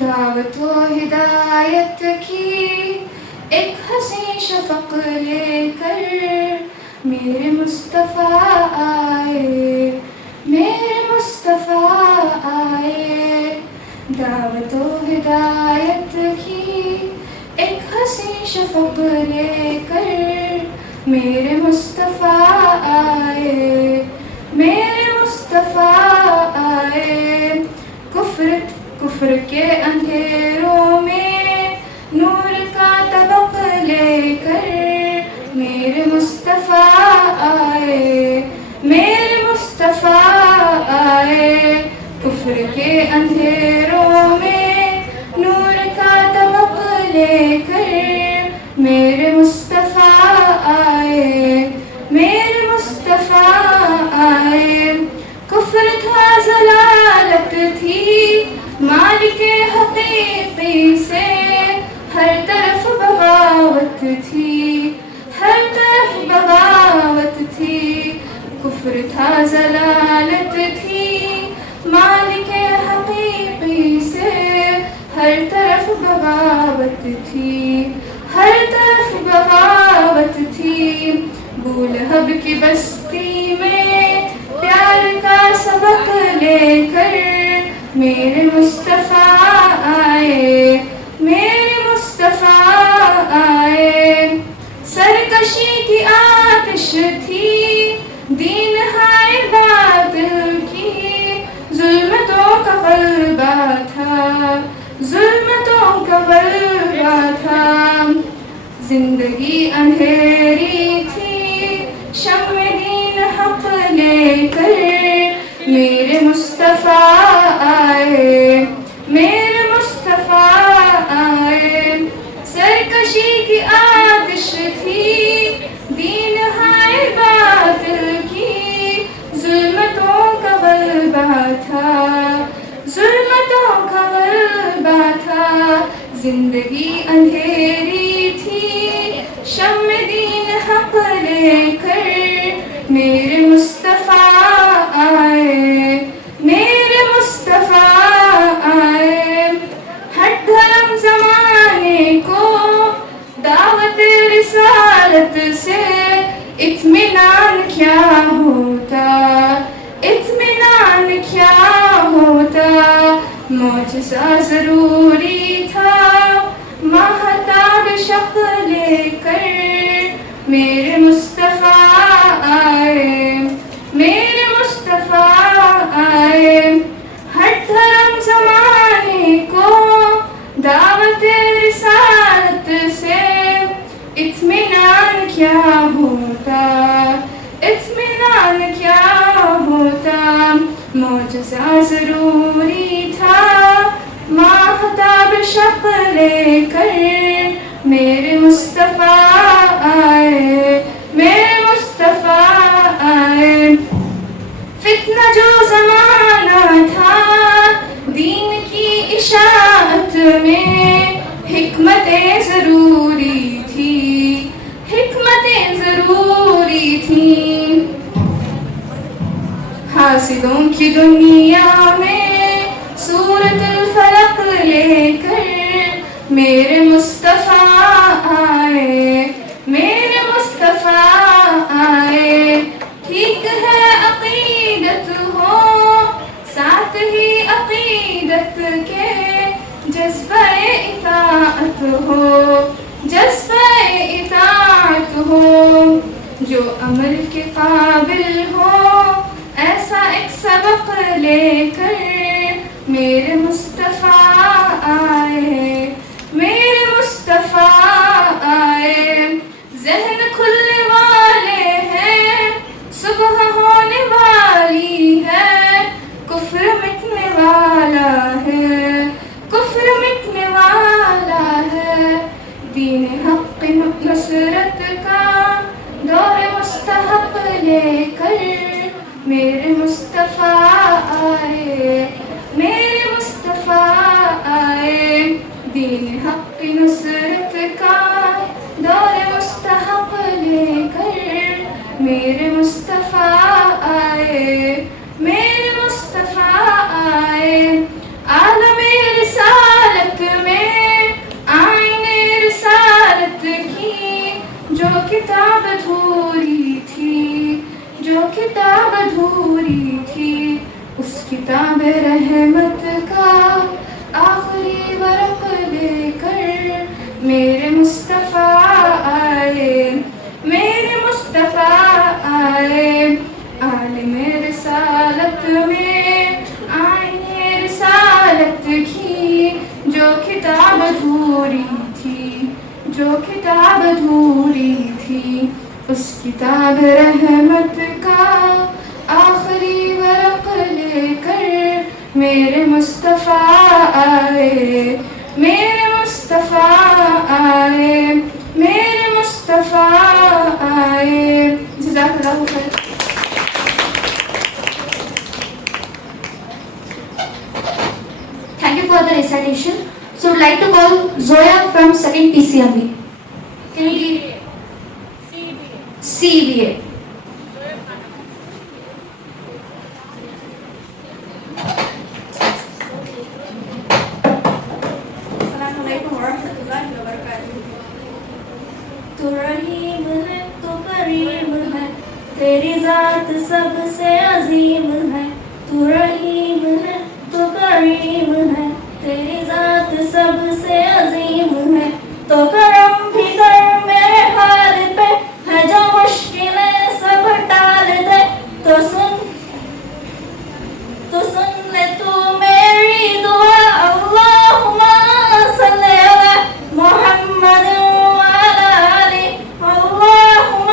دعوت و ہدایت کی ایک حسین شفق لے کر میرے مصطفیٰ آئے، میرے مصطفیٰ آئے. دعوت و ہدایت کی ایک حسین شفق لے کر میرے مصطفیٰ آئے، میرے مصطفیٰ آئے. کفر کے اندھیروں میں نور کا طبق لے کر میرے مصطفیٰ آئے، میرے مصطفیٰ آئے. کفر کے اندھیروں میں نور کا طبق لے کر میرے مصطفیٰ آئے، میرے مصطفیٰ آئے. کفر تھا، ضلالت تھی، مالک حقیقی سے ہر طرف بغاوت تھی، ہر طرف بغاوت تھی. کفر تھا، ضلالت تھی، مالک حقیقی سے ہر طرف بغاوت تھی، ہر طرف بغاوت تھی. بولہب کی بستی میں پیار کا سبق لے کر میرے مصطفیٰ آئے، میرے مصطفیٰ آئے. سرکشی کی آتش تھی، دین ہائے باطل کی، ظلمتوں کا غلبہ تھا، ظلمتوں کا غلبہ تھا. زندگی اندھیری تھی، شمع دین حق لے کر میرے مصطفیٰ آئے، میرے مصطفیٰ آئے. سرکشی کی آتش تھی، دین ہائے باطل کی، ظلمتوں کا غلبہ تھا، ظلمتوں کا غلبہ تھا. زندگی اندھیری تھی، شمع دین حق لے کر میرے مصطفیٰ آئے، میرے مصطفیٰ آئے. ہٹ دھرم زمانے کو دعوت رسالت سے اطمینان کیا ہوتا، اطمینان کیا ہوتا. معجزہ ضروری تھا، ماہتاب شق لے کر میرے مصطفیٰ آئے، میرے مصطفیٰ آئے. ہٹ دھرم زمانے کو دعوت رسالت سے اطمینان کیا ہوتا، اطمینان کیا ہوتا. معجزہ ضروری تھا، ماہتاب شق لے کر میرے مصطفیٰ آئے، میرے مصطفیٰ آئے. فتنہ جو زمانہ تھا، دین کی اشاعت میں حکمتیں ضروری تھی، حکمتیں ضروری تھیں. حاسدوں کی دنیا میں سورۃ الفلق لے کر میرے مصطفیٰ آئے، میرے مصطفیٰ آئے. ٹھیک ہے عقیدت ہو، ساتھ ہی عقیدت کے جذبہ اطاعت ہو، جذبہ اطاعت ہو. جو عمل کے قابل ہو سبق لے کر میرے مصطفیٰ آئے، میرے مصطفیٰ آئے، ذہن کھلنے والے ہیں، صبح ہونے والی ہے، کفر مٹنے والا ہے، کفر مٹنے والا ہے، دین حق نصرت کا دور مستحق لے کر میرے مصطفیٰ آئے، میرے مصطفیٰ آئے، دین حق نصرت کا دور مستحق لے کر میرے مصطفیٰ آئے، میرے مصطفیٰ آئے، عالم رسالت میں آئین رسالت کی جو کتاب ادھوری تھی، جو کتاب ادھوری تھی، اس کتاب رحمت کا آخری ورق لے کر میرے مصطفیٰ آئے، میرے مصطفیٰ آئے، عالم رسالت میں آئین رسالت کی جو کتاب ادھوری تھی، جو کتاب ادھوری تھی، اس کتاب رحمت کا آخری ورق لے کر میرے مصطفیٰ آئے، میرے مصطفیٰ آئے، میرے مصطفیٰ آئے۔ جزاک اللہ خیر۔ Thank you for the recitation. So I'd like to call Zoya from 2nd PCMB. Can you give CBA. Assalamualaikum warahmatullahi wabarakatuh. تو رحیم ہے تو کریم ہے، تیری ذات سب سے عظیم ہے، تو رحیم ہے تو کریم ہے، تیری ذات سب سے عظیم ہے، تو کرم بھی کر میرے حال پہ، ہے جو مشکلیں سب ٹال دے، تو سن لے تو میری دعا، اللہم صلی علی محمد وعلی آلہ، اللہم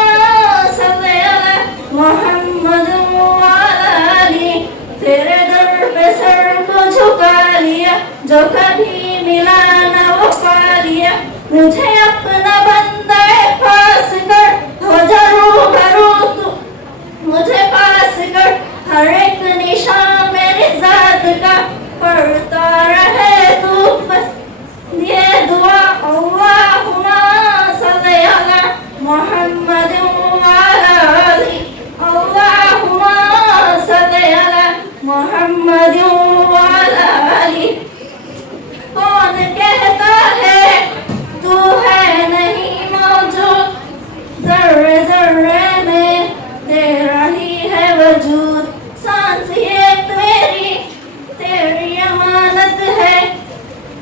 صلی علی محمد وعلی آلہ، تیرے در پہ سر کو جھکا لیا، جو کبھی ملا نہ وہ پا لیا، مجھے اپنا بندہ پاس کر، ہو جا روبرو تو مجھے پاس کر، ہر ایک نشان میری ذات کا پڑھتا رہے تو بس یہ دعا، اللہم صلی علی محمد وعلی آلہ، اللہم صلی علی محمد وعلی آلہ۔ کون کہتا ہے تو ہے نہیں موجود، ذرے ذرے میں تیرا ہی ہے وجود، سانس یہ تیری امانت ہے،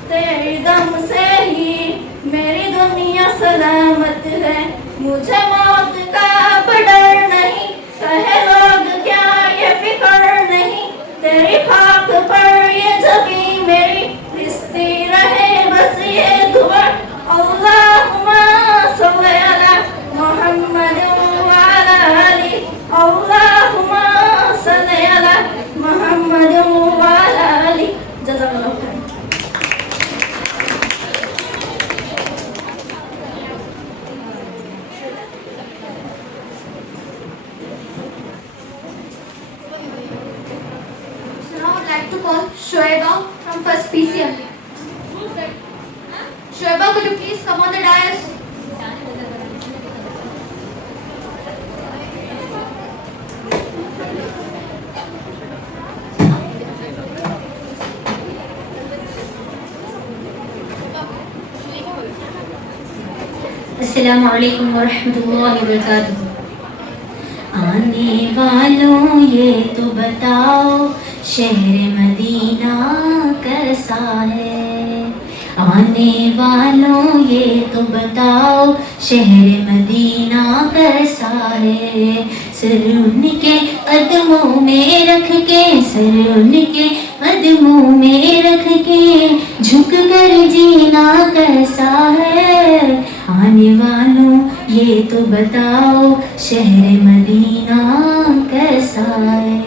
تیری دم سے ہی میری دنیا سلامت ہے، مجھے موت کا اب ڈر نہیں، کہے لوگ کیا یہ فکر نہیں، تیری خاک پر یہ جبیں میری رستی رہے بس یہ دعا، اللہم صلی علی محمد وعلی آلہ، اللہم صلی علی محمد وعلی آلہ۔ جزاک اللہ خیر۔ So now I'd like to call Shoaiba from 1st PCMB. Shoaiba, could you please come on the dais? السلام علیکم ورحمۃ اللہ وبرکاتہ۔ آنے والوں یہ تو بتاؤ شہر مدینہ کیسا ہے، آنے والوں یہ تو بتاؤ شہر مدینہ کیسا ہے، سر ان کے قدموں میں رکھ کے سر ان کے قدموں میں رکھ کے جھک کر جینا کیسا ہے؟ آنے والوں یہ تو بتاؤ شہر مدینہ کیسا ہے؟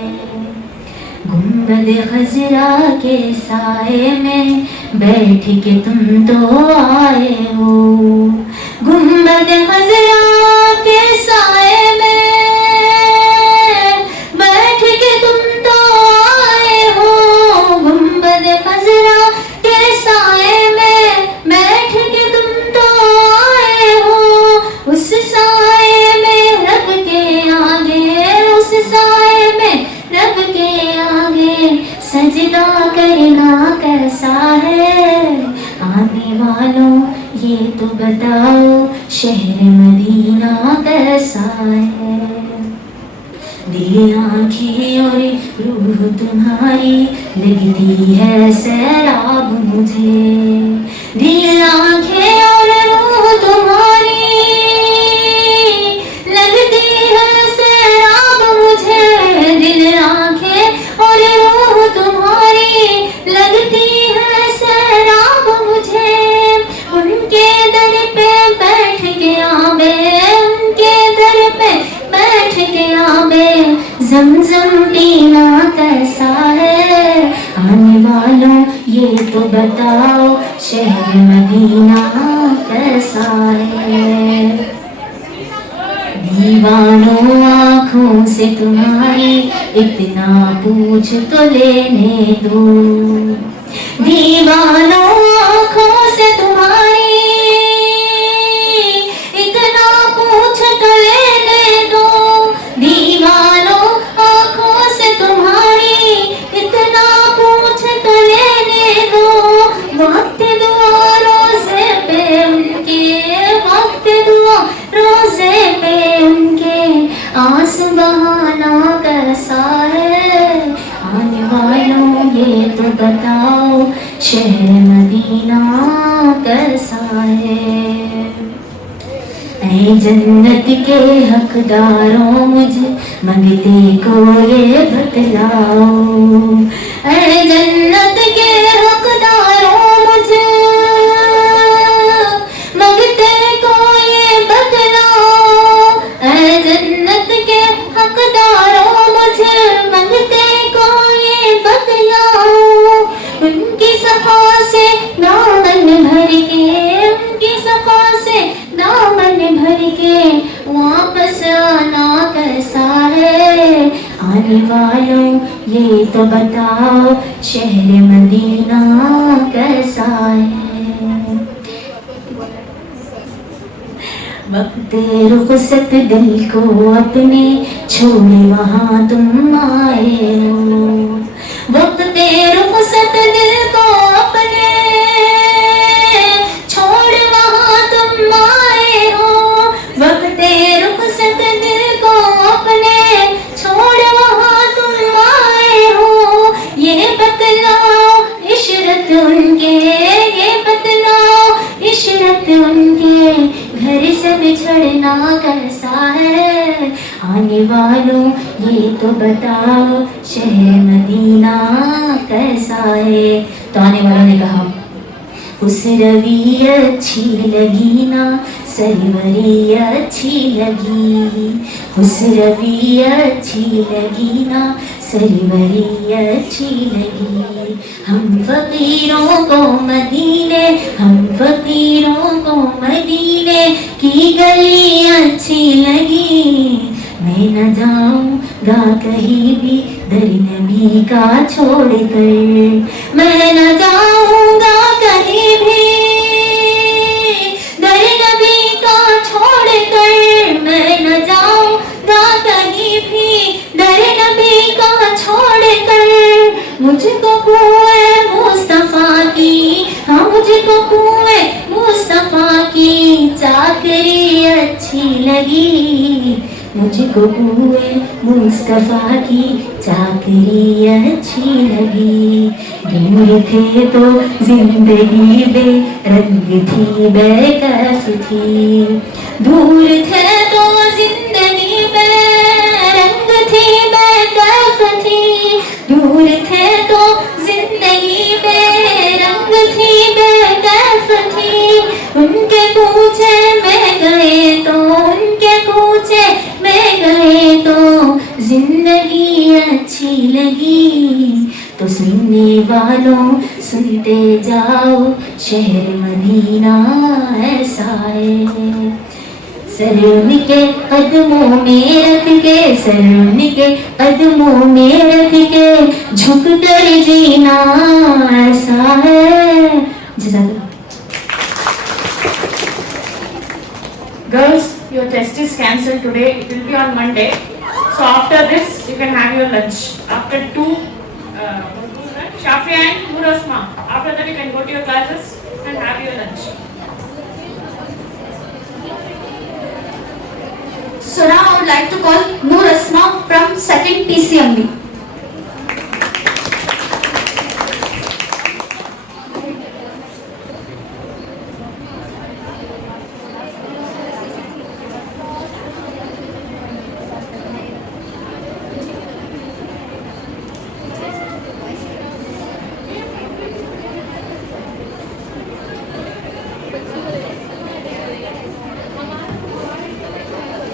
گنبد خضرا کے سائے میں بیٹھ کے تم تو آئے ہو، گنبد خضرا کے سائے میں بیٹھ کے تم تو آئے ہو، گنبد خضرا کے سائے میں بیٹھ کے تم تو آئے ہو، اس سائے میں رب کے آگے، اس سائے میں رب کے آگے سجدہ کرنا کیسا ہے؟ آنے والوں یہ تو بتاؤ شہر مدینہ کیسا ہے؟ دل آنکھیں اور روح تمہاری لگتی ہے سیراب مجھے، دل آنکھیں اور روح تمہاری لگتی ہے سیراب مجھے، دل آنکھیں اور روح تمہاری لگتی ہے سیراب مجھے، ان کے در پہ بیٹھ کے آبے، ان کے در پہ بیٹھ کے آبے زمزم پینا کیسا ہے؟ آنے والوں یہ تو بتاؤ شہر مدینہ کیسا ہے؟ دیوانوں آنکھوں سے تمہاری اتنا پوچھ تو لینے دو، دیوانوں آنکھوں سے تمہاری اتنا پوچھ تو لینے دو، دیوانوں آنکھوں سے تمہاری اتنا پوچھ تو لینے دو، وقت دعا روزے پہ ان کے، وقت دعا روزے پہ ان کے آنسو بہانا کیسا ہے؟ آنے والوں یہ تو بتاؤ شہر مدینہ کیسا ہے؟ اے جنت کے حقداروں مجھے منگتے کو یہ بتلاؤ، اے جنت کے حقداروں مجھے منگتے کو یہ بتلاؤ، اے جنت کے حقداروں مجھے منگتے کو یہ بتلاؤ، ان کی صفا سے دامن بھر کے، ان کی صفا سے دامن بھر کے واپس آنا کیسا ہے؟ آنے والوں یہ تو بتاؤ شہر مدینہ کیسا ہے؟ وقت رخصت دل کو اپنے چھوڑے وہاں تم آئے ہو، وقت رخصت دل کو اپنے چھوڑ وہاں تم آئے ہو، وقت رخصت دل کو اپنے چھوڑ وہاں تم آئے ہو، یہ بتلاؤ عشرت ان کے، یہ بتلاؤ عشرت ان کے گھر سے بچھڑنا کیسا ہے؟ آنے والوں یہ تو بتاؤ شہر مدینہ کیسا ہے؟ تو آنے والوں نے کہا اس روی اچھی لگی نا سروری اچھی لگی، اس روی اچھی لگی نا سروری اچھی لگی، ہم فقیروں کو مدینے، ہم فقیروں کو مدینے کی گلی اچھی لگی، میں نہ جاؤں گا کہیں بھی در نبی کا چھوڑ کر، میں نہ جاؤں گا کہیں بھی در نبی کا چھوڑ کر، میں نہ جاؤں گا کہیں بھی در نبی کا چھوڑ کر، مجھ کو کوئے مصطفیٰ کی، ہاں مجھ کو کوئے مصطفیٰ کی چاکری اچھی لگی، مجھ کو کوئے مصطفیٰ کی چاکری اچھی لگی، دور تھے تو زندگی بے رنگ تھی بے کیف تھی، دور تھے تو زندگی بے رنگ تھی بے سننے والوں سنتے جاؤ، شہر مدینہ ایسا ہے، سر ان کے قدموں میں رکھ کے، سر ان کے قدموں میں رکھ کے جھک کر جینا ایسا ہے. جزاک اللہ. Girls, your test is cancelled today. It will be on Monday. So after this, you can have your lunch. After Shafia and Murasma. After that, you can go to your classes and have your lunch. So now I would like to call Noor Asma from 2nd PCMB.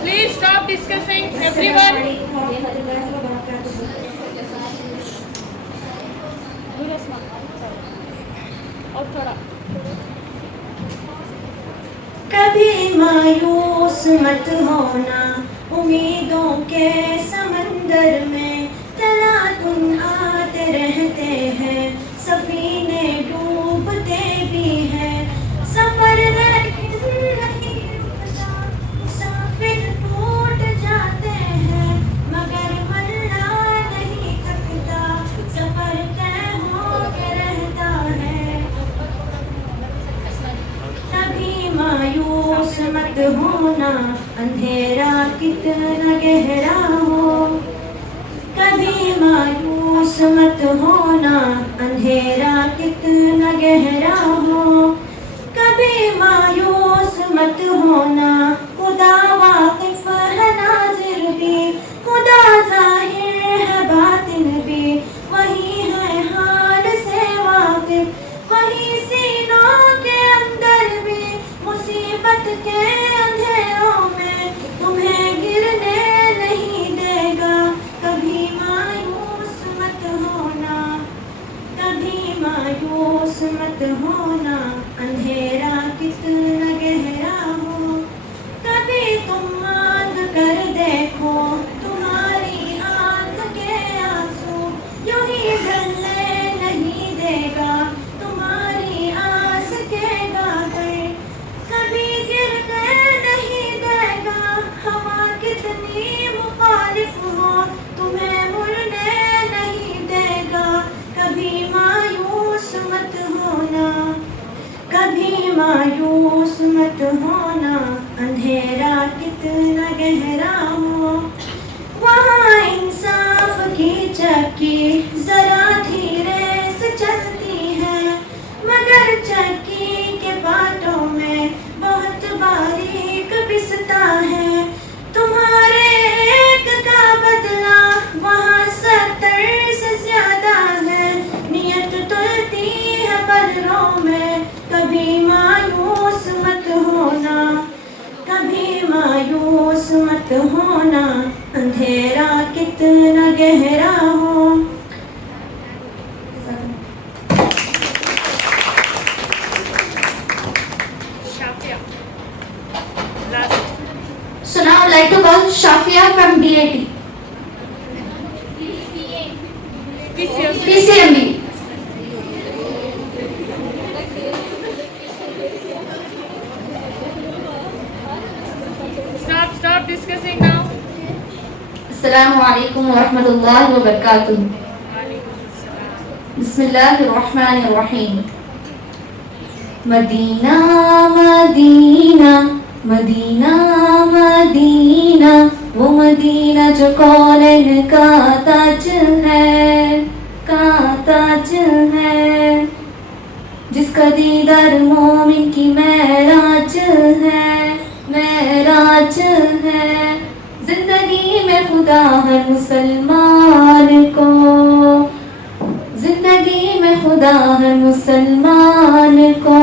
Please stop discussing, everyone. کبھی مایوس مت ہونا، امیدوں کے سمندر میں تلاطن آتے رہتے ہیں، سفینے ڈوبتے بھی ہیں، سفر لیکن نہیں رکتا، مسافر ٹوٹ جاتے ہیں، مگر ملا نہیں تھکتا، سفر طے ہو کے رہتا ہے. کبھی مایوس مت ہونا، اندھیرا کتنا گہرا ہو، کبھی مایوس مت ہونا، اندھیرا کتنا گہرا ہو، کبھی مایوس مت ہونا، خدا واقف ہے ناظر بھی، خدا ظاہر ہے باطن بھی، وہی ہے حال سے واقف، وہی سینوں کے اندر بھی، مصیبت کے اندھیروں میں تمہیں گرنے نہیں دے گا. کبھی مایوس مت ہونا، کبھی مایوس مت ہونا، اندھیرا کتنا گہرا ہو، کبھی تم مانگ کر دیکھو، تمہاری آنکھ کے آنسو یوں ہی ڈھلنے نہیں دے گا، تمہاری آس کے گاگر کبھی گر کے نہیں دے گا. ہوا کتنی مخالف ہو تمہیں مڑنے نہیں دے گا. کبھی مایوس مت ہونا، کبھی مایوس مت ہونا، اندھیرا کتنا گہرا ہو، وہاں انصاف کی چکی ذرا دھیرے سے چلتی ہے، مگر چکی کے باتوں میں بہت باریک پستا ہے. تمہارے ایک کا بدلہ وہاں 70 سے زیادہ ہے، نیت تلتی ہے پلوں میں. کبھی مایوس مت ہونا، کبھی مایوس مت ہونا، اندھیرا کتنا گہرا ہو. Shafia. Last. So now I would like to call Shafia from DAT. PCMB. Stop discussing now. السلام علیکم ورحمۃ اللہ وبرکاتہ. بسم اللہ الرحمن الرحیم. مدینہ مدینہ مدینہ مدینہ، وہ مدینہ جو کونین کا تاج ہے، کا تاج ہے، جس کا دیدار مومن کی معراج ہے، معراج ہے. زندگی میں خدا ہر مسلمان کو، زندگی میں خدا ہر مسلمان کو،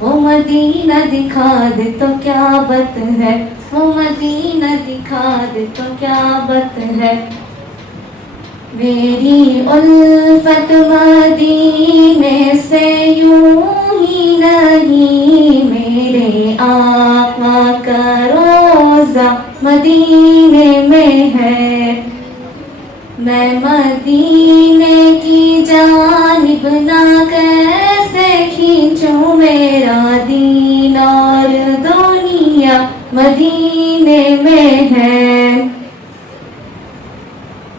وہ مدینہ دکھا دے تو کیا بات ہے، وہ مدینہ دکھا دے تو کیا بات ہے. میری الفت مدینے سے یوں ہی نہیں، میرے آقا کا روزہ مدینے میں ہے، میں مدینے کی جانب نہ کیسے کھینچوں، میرا دین اور دنیا مدینے میں ہے۔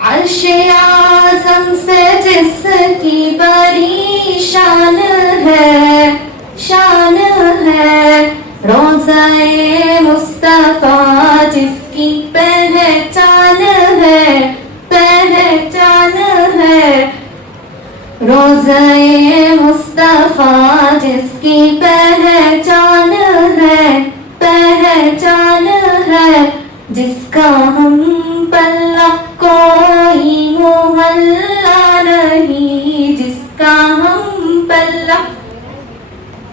عرش اعظم سے جس کی بڑی شان ہے، شان ہے، روضہ مصطفیٰ جس کی پہچان ہے، پہچان ہے، روضہ مصطفیٰ جس کی پہچان ہے، پہچان ہے، جس کا ہم پلہ کوئی محلہ نہیں، جس کا ہم پلہ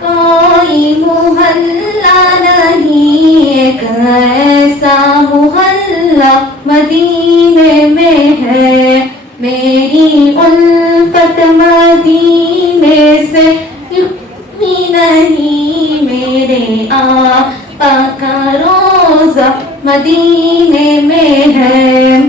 کوئی محلہ نہیں، ایک ایسا محلہ مدینے میں ہے، میری الفت مدینے سے ہی نہیں، میرے آقا کا روزہ مدینے میں ہے۔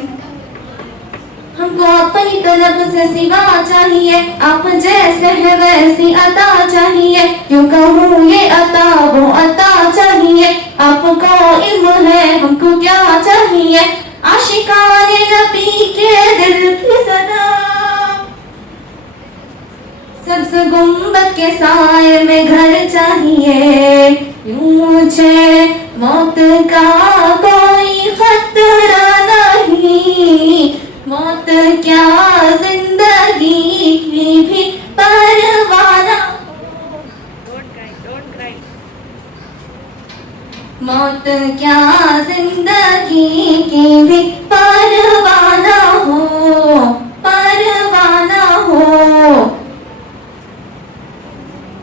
ہم کو اپنی طلب سے سوا چاہیے، آپ جیسے ہے ویسی عطا چاہیے، کیوں کہوں یہ عطا وہ عطا چاہیے، آپ کو علم ہے ہم کو کیا چاہیے، عاشقان نبی کے دل کی صدا، سبز گنبد کے سائے میں گھر چاہیے، یوں مجھے موت کا کوئی خطرہ نہیں، موت کیا زندگی کی بھی پروانہ، موت کیا زندگی کی بھی پروانہ ہو، پروانہ ہو،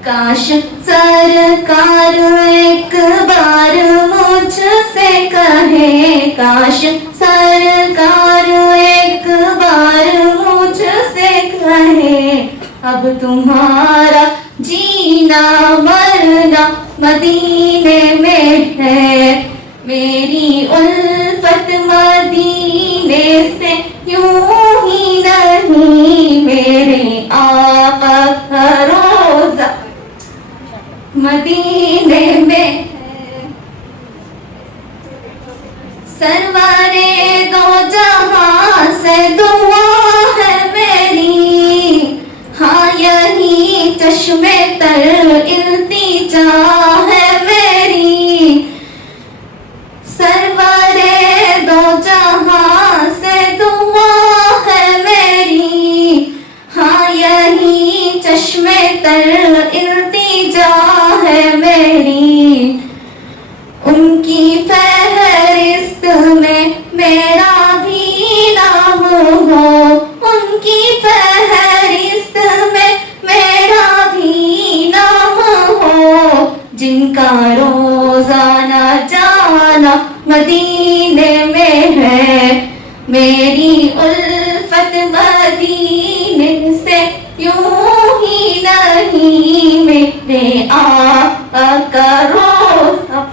کاش سرکار ایک بار مجھ سے کہے، کاش سرکار ایک بار مجھ سے کہے، اب تمہارا جینا مرنا مدینے میں ہے، میری الفت مدینے سے یوں ہی نہیں، میرے آقا کا روزہ مدینے میں ہے۔ سرورے دو جہاں سے دعا ہے میری، ہاں یہی چشمے تر التجا ہے میری، سرورے دو جہاں سے دعا ہے میری، ہاں یہی چشمے تر التجا ہے میری، ان کی فہرست میں میرا بھی نام ہو، ان کی فہرست میں میرا بھی نام ہو، جن کا روزانہ جانا مدینے میں ہے، میری الفت مدینے سے یوں ہی نہیں، میرے آقا کا روزہ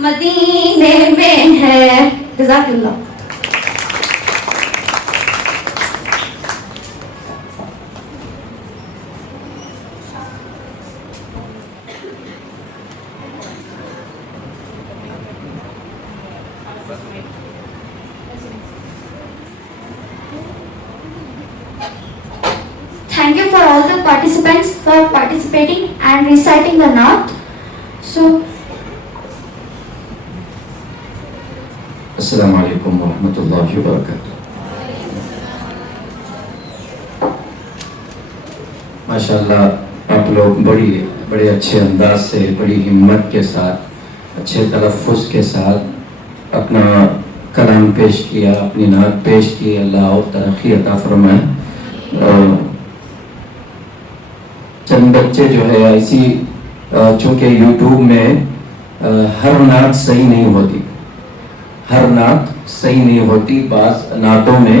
مدینے میں ہے۔ جزاک اللہ۔ Thank you for all the participants for participating and reciting the Naat. So, السلام علیکم ورحمۃ اللہ وبرکاتہ۔ ماشاءاللہ آپ لوگ بڑے اچھے انداز سے، بڑی ہمت کے ساتھ، اچھے تلفظ کے ساتھ اپنا کلام پیش کیا، اپنی نعت پیش کی، اللہ اور ترقی عطا فرمائے۔ چند بچے جو ہے ایسی، چونکہ یوٹیوب میں ہر نعت صحیح نہیں ہوتی، ہر نعت صحیح نہیں ہوتی، بعض نعتوں میں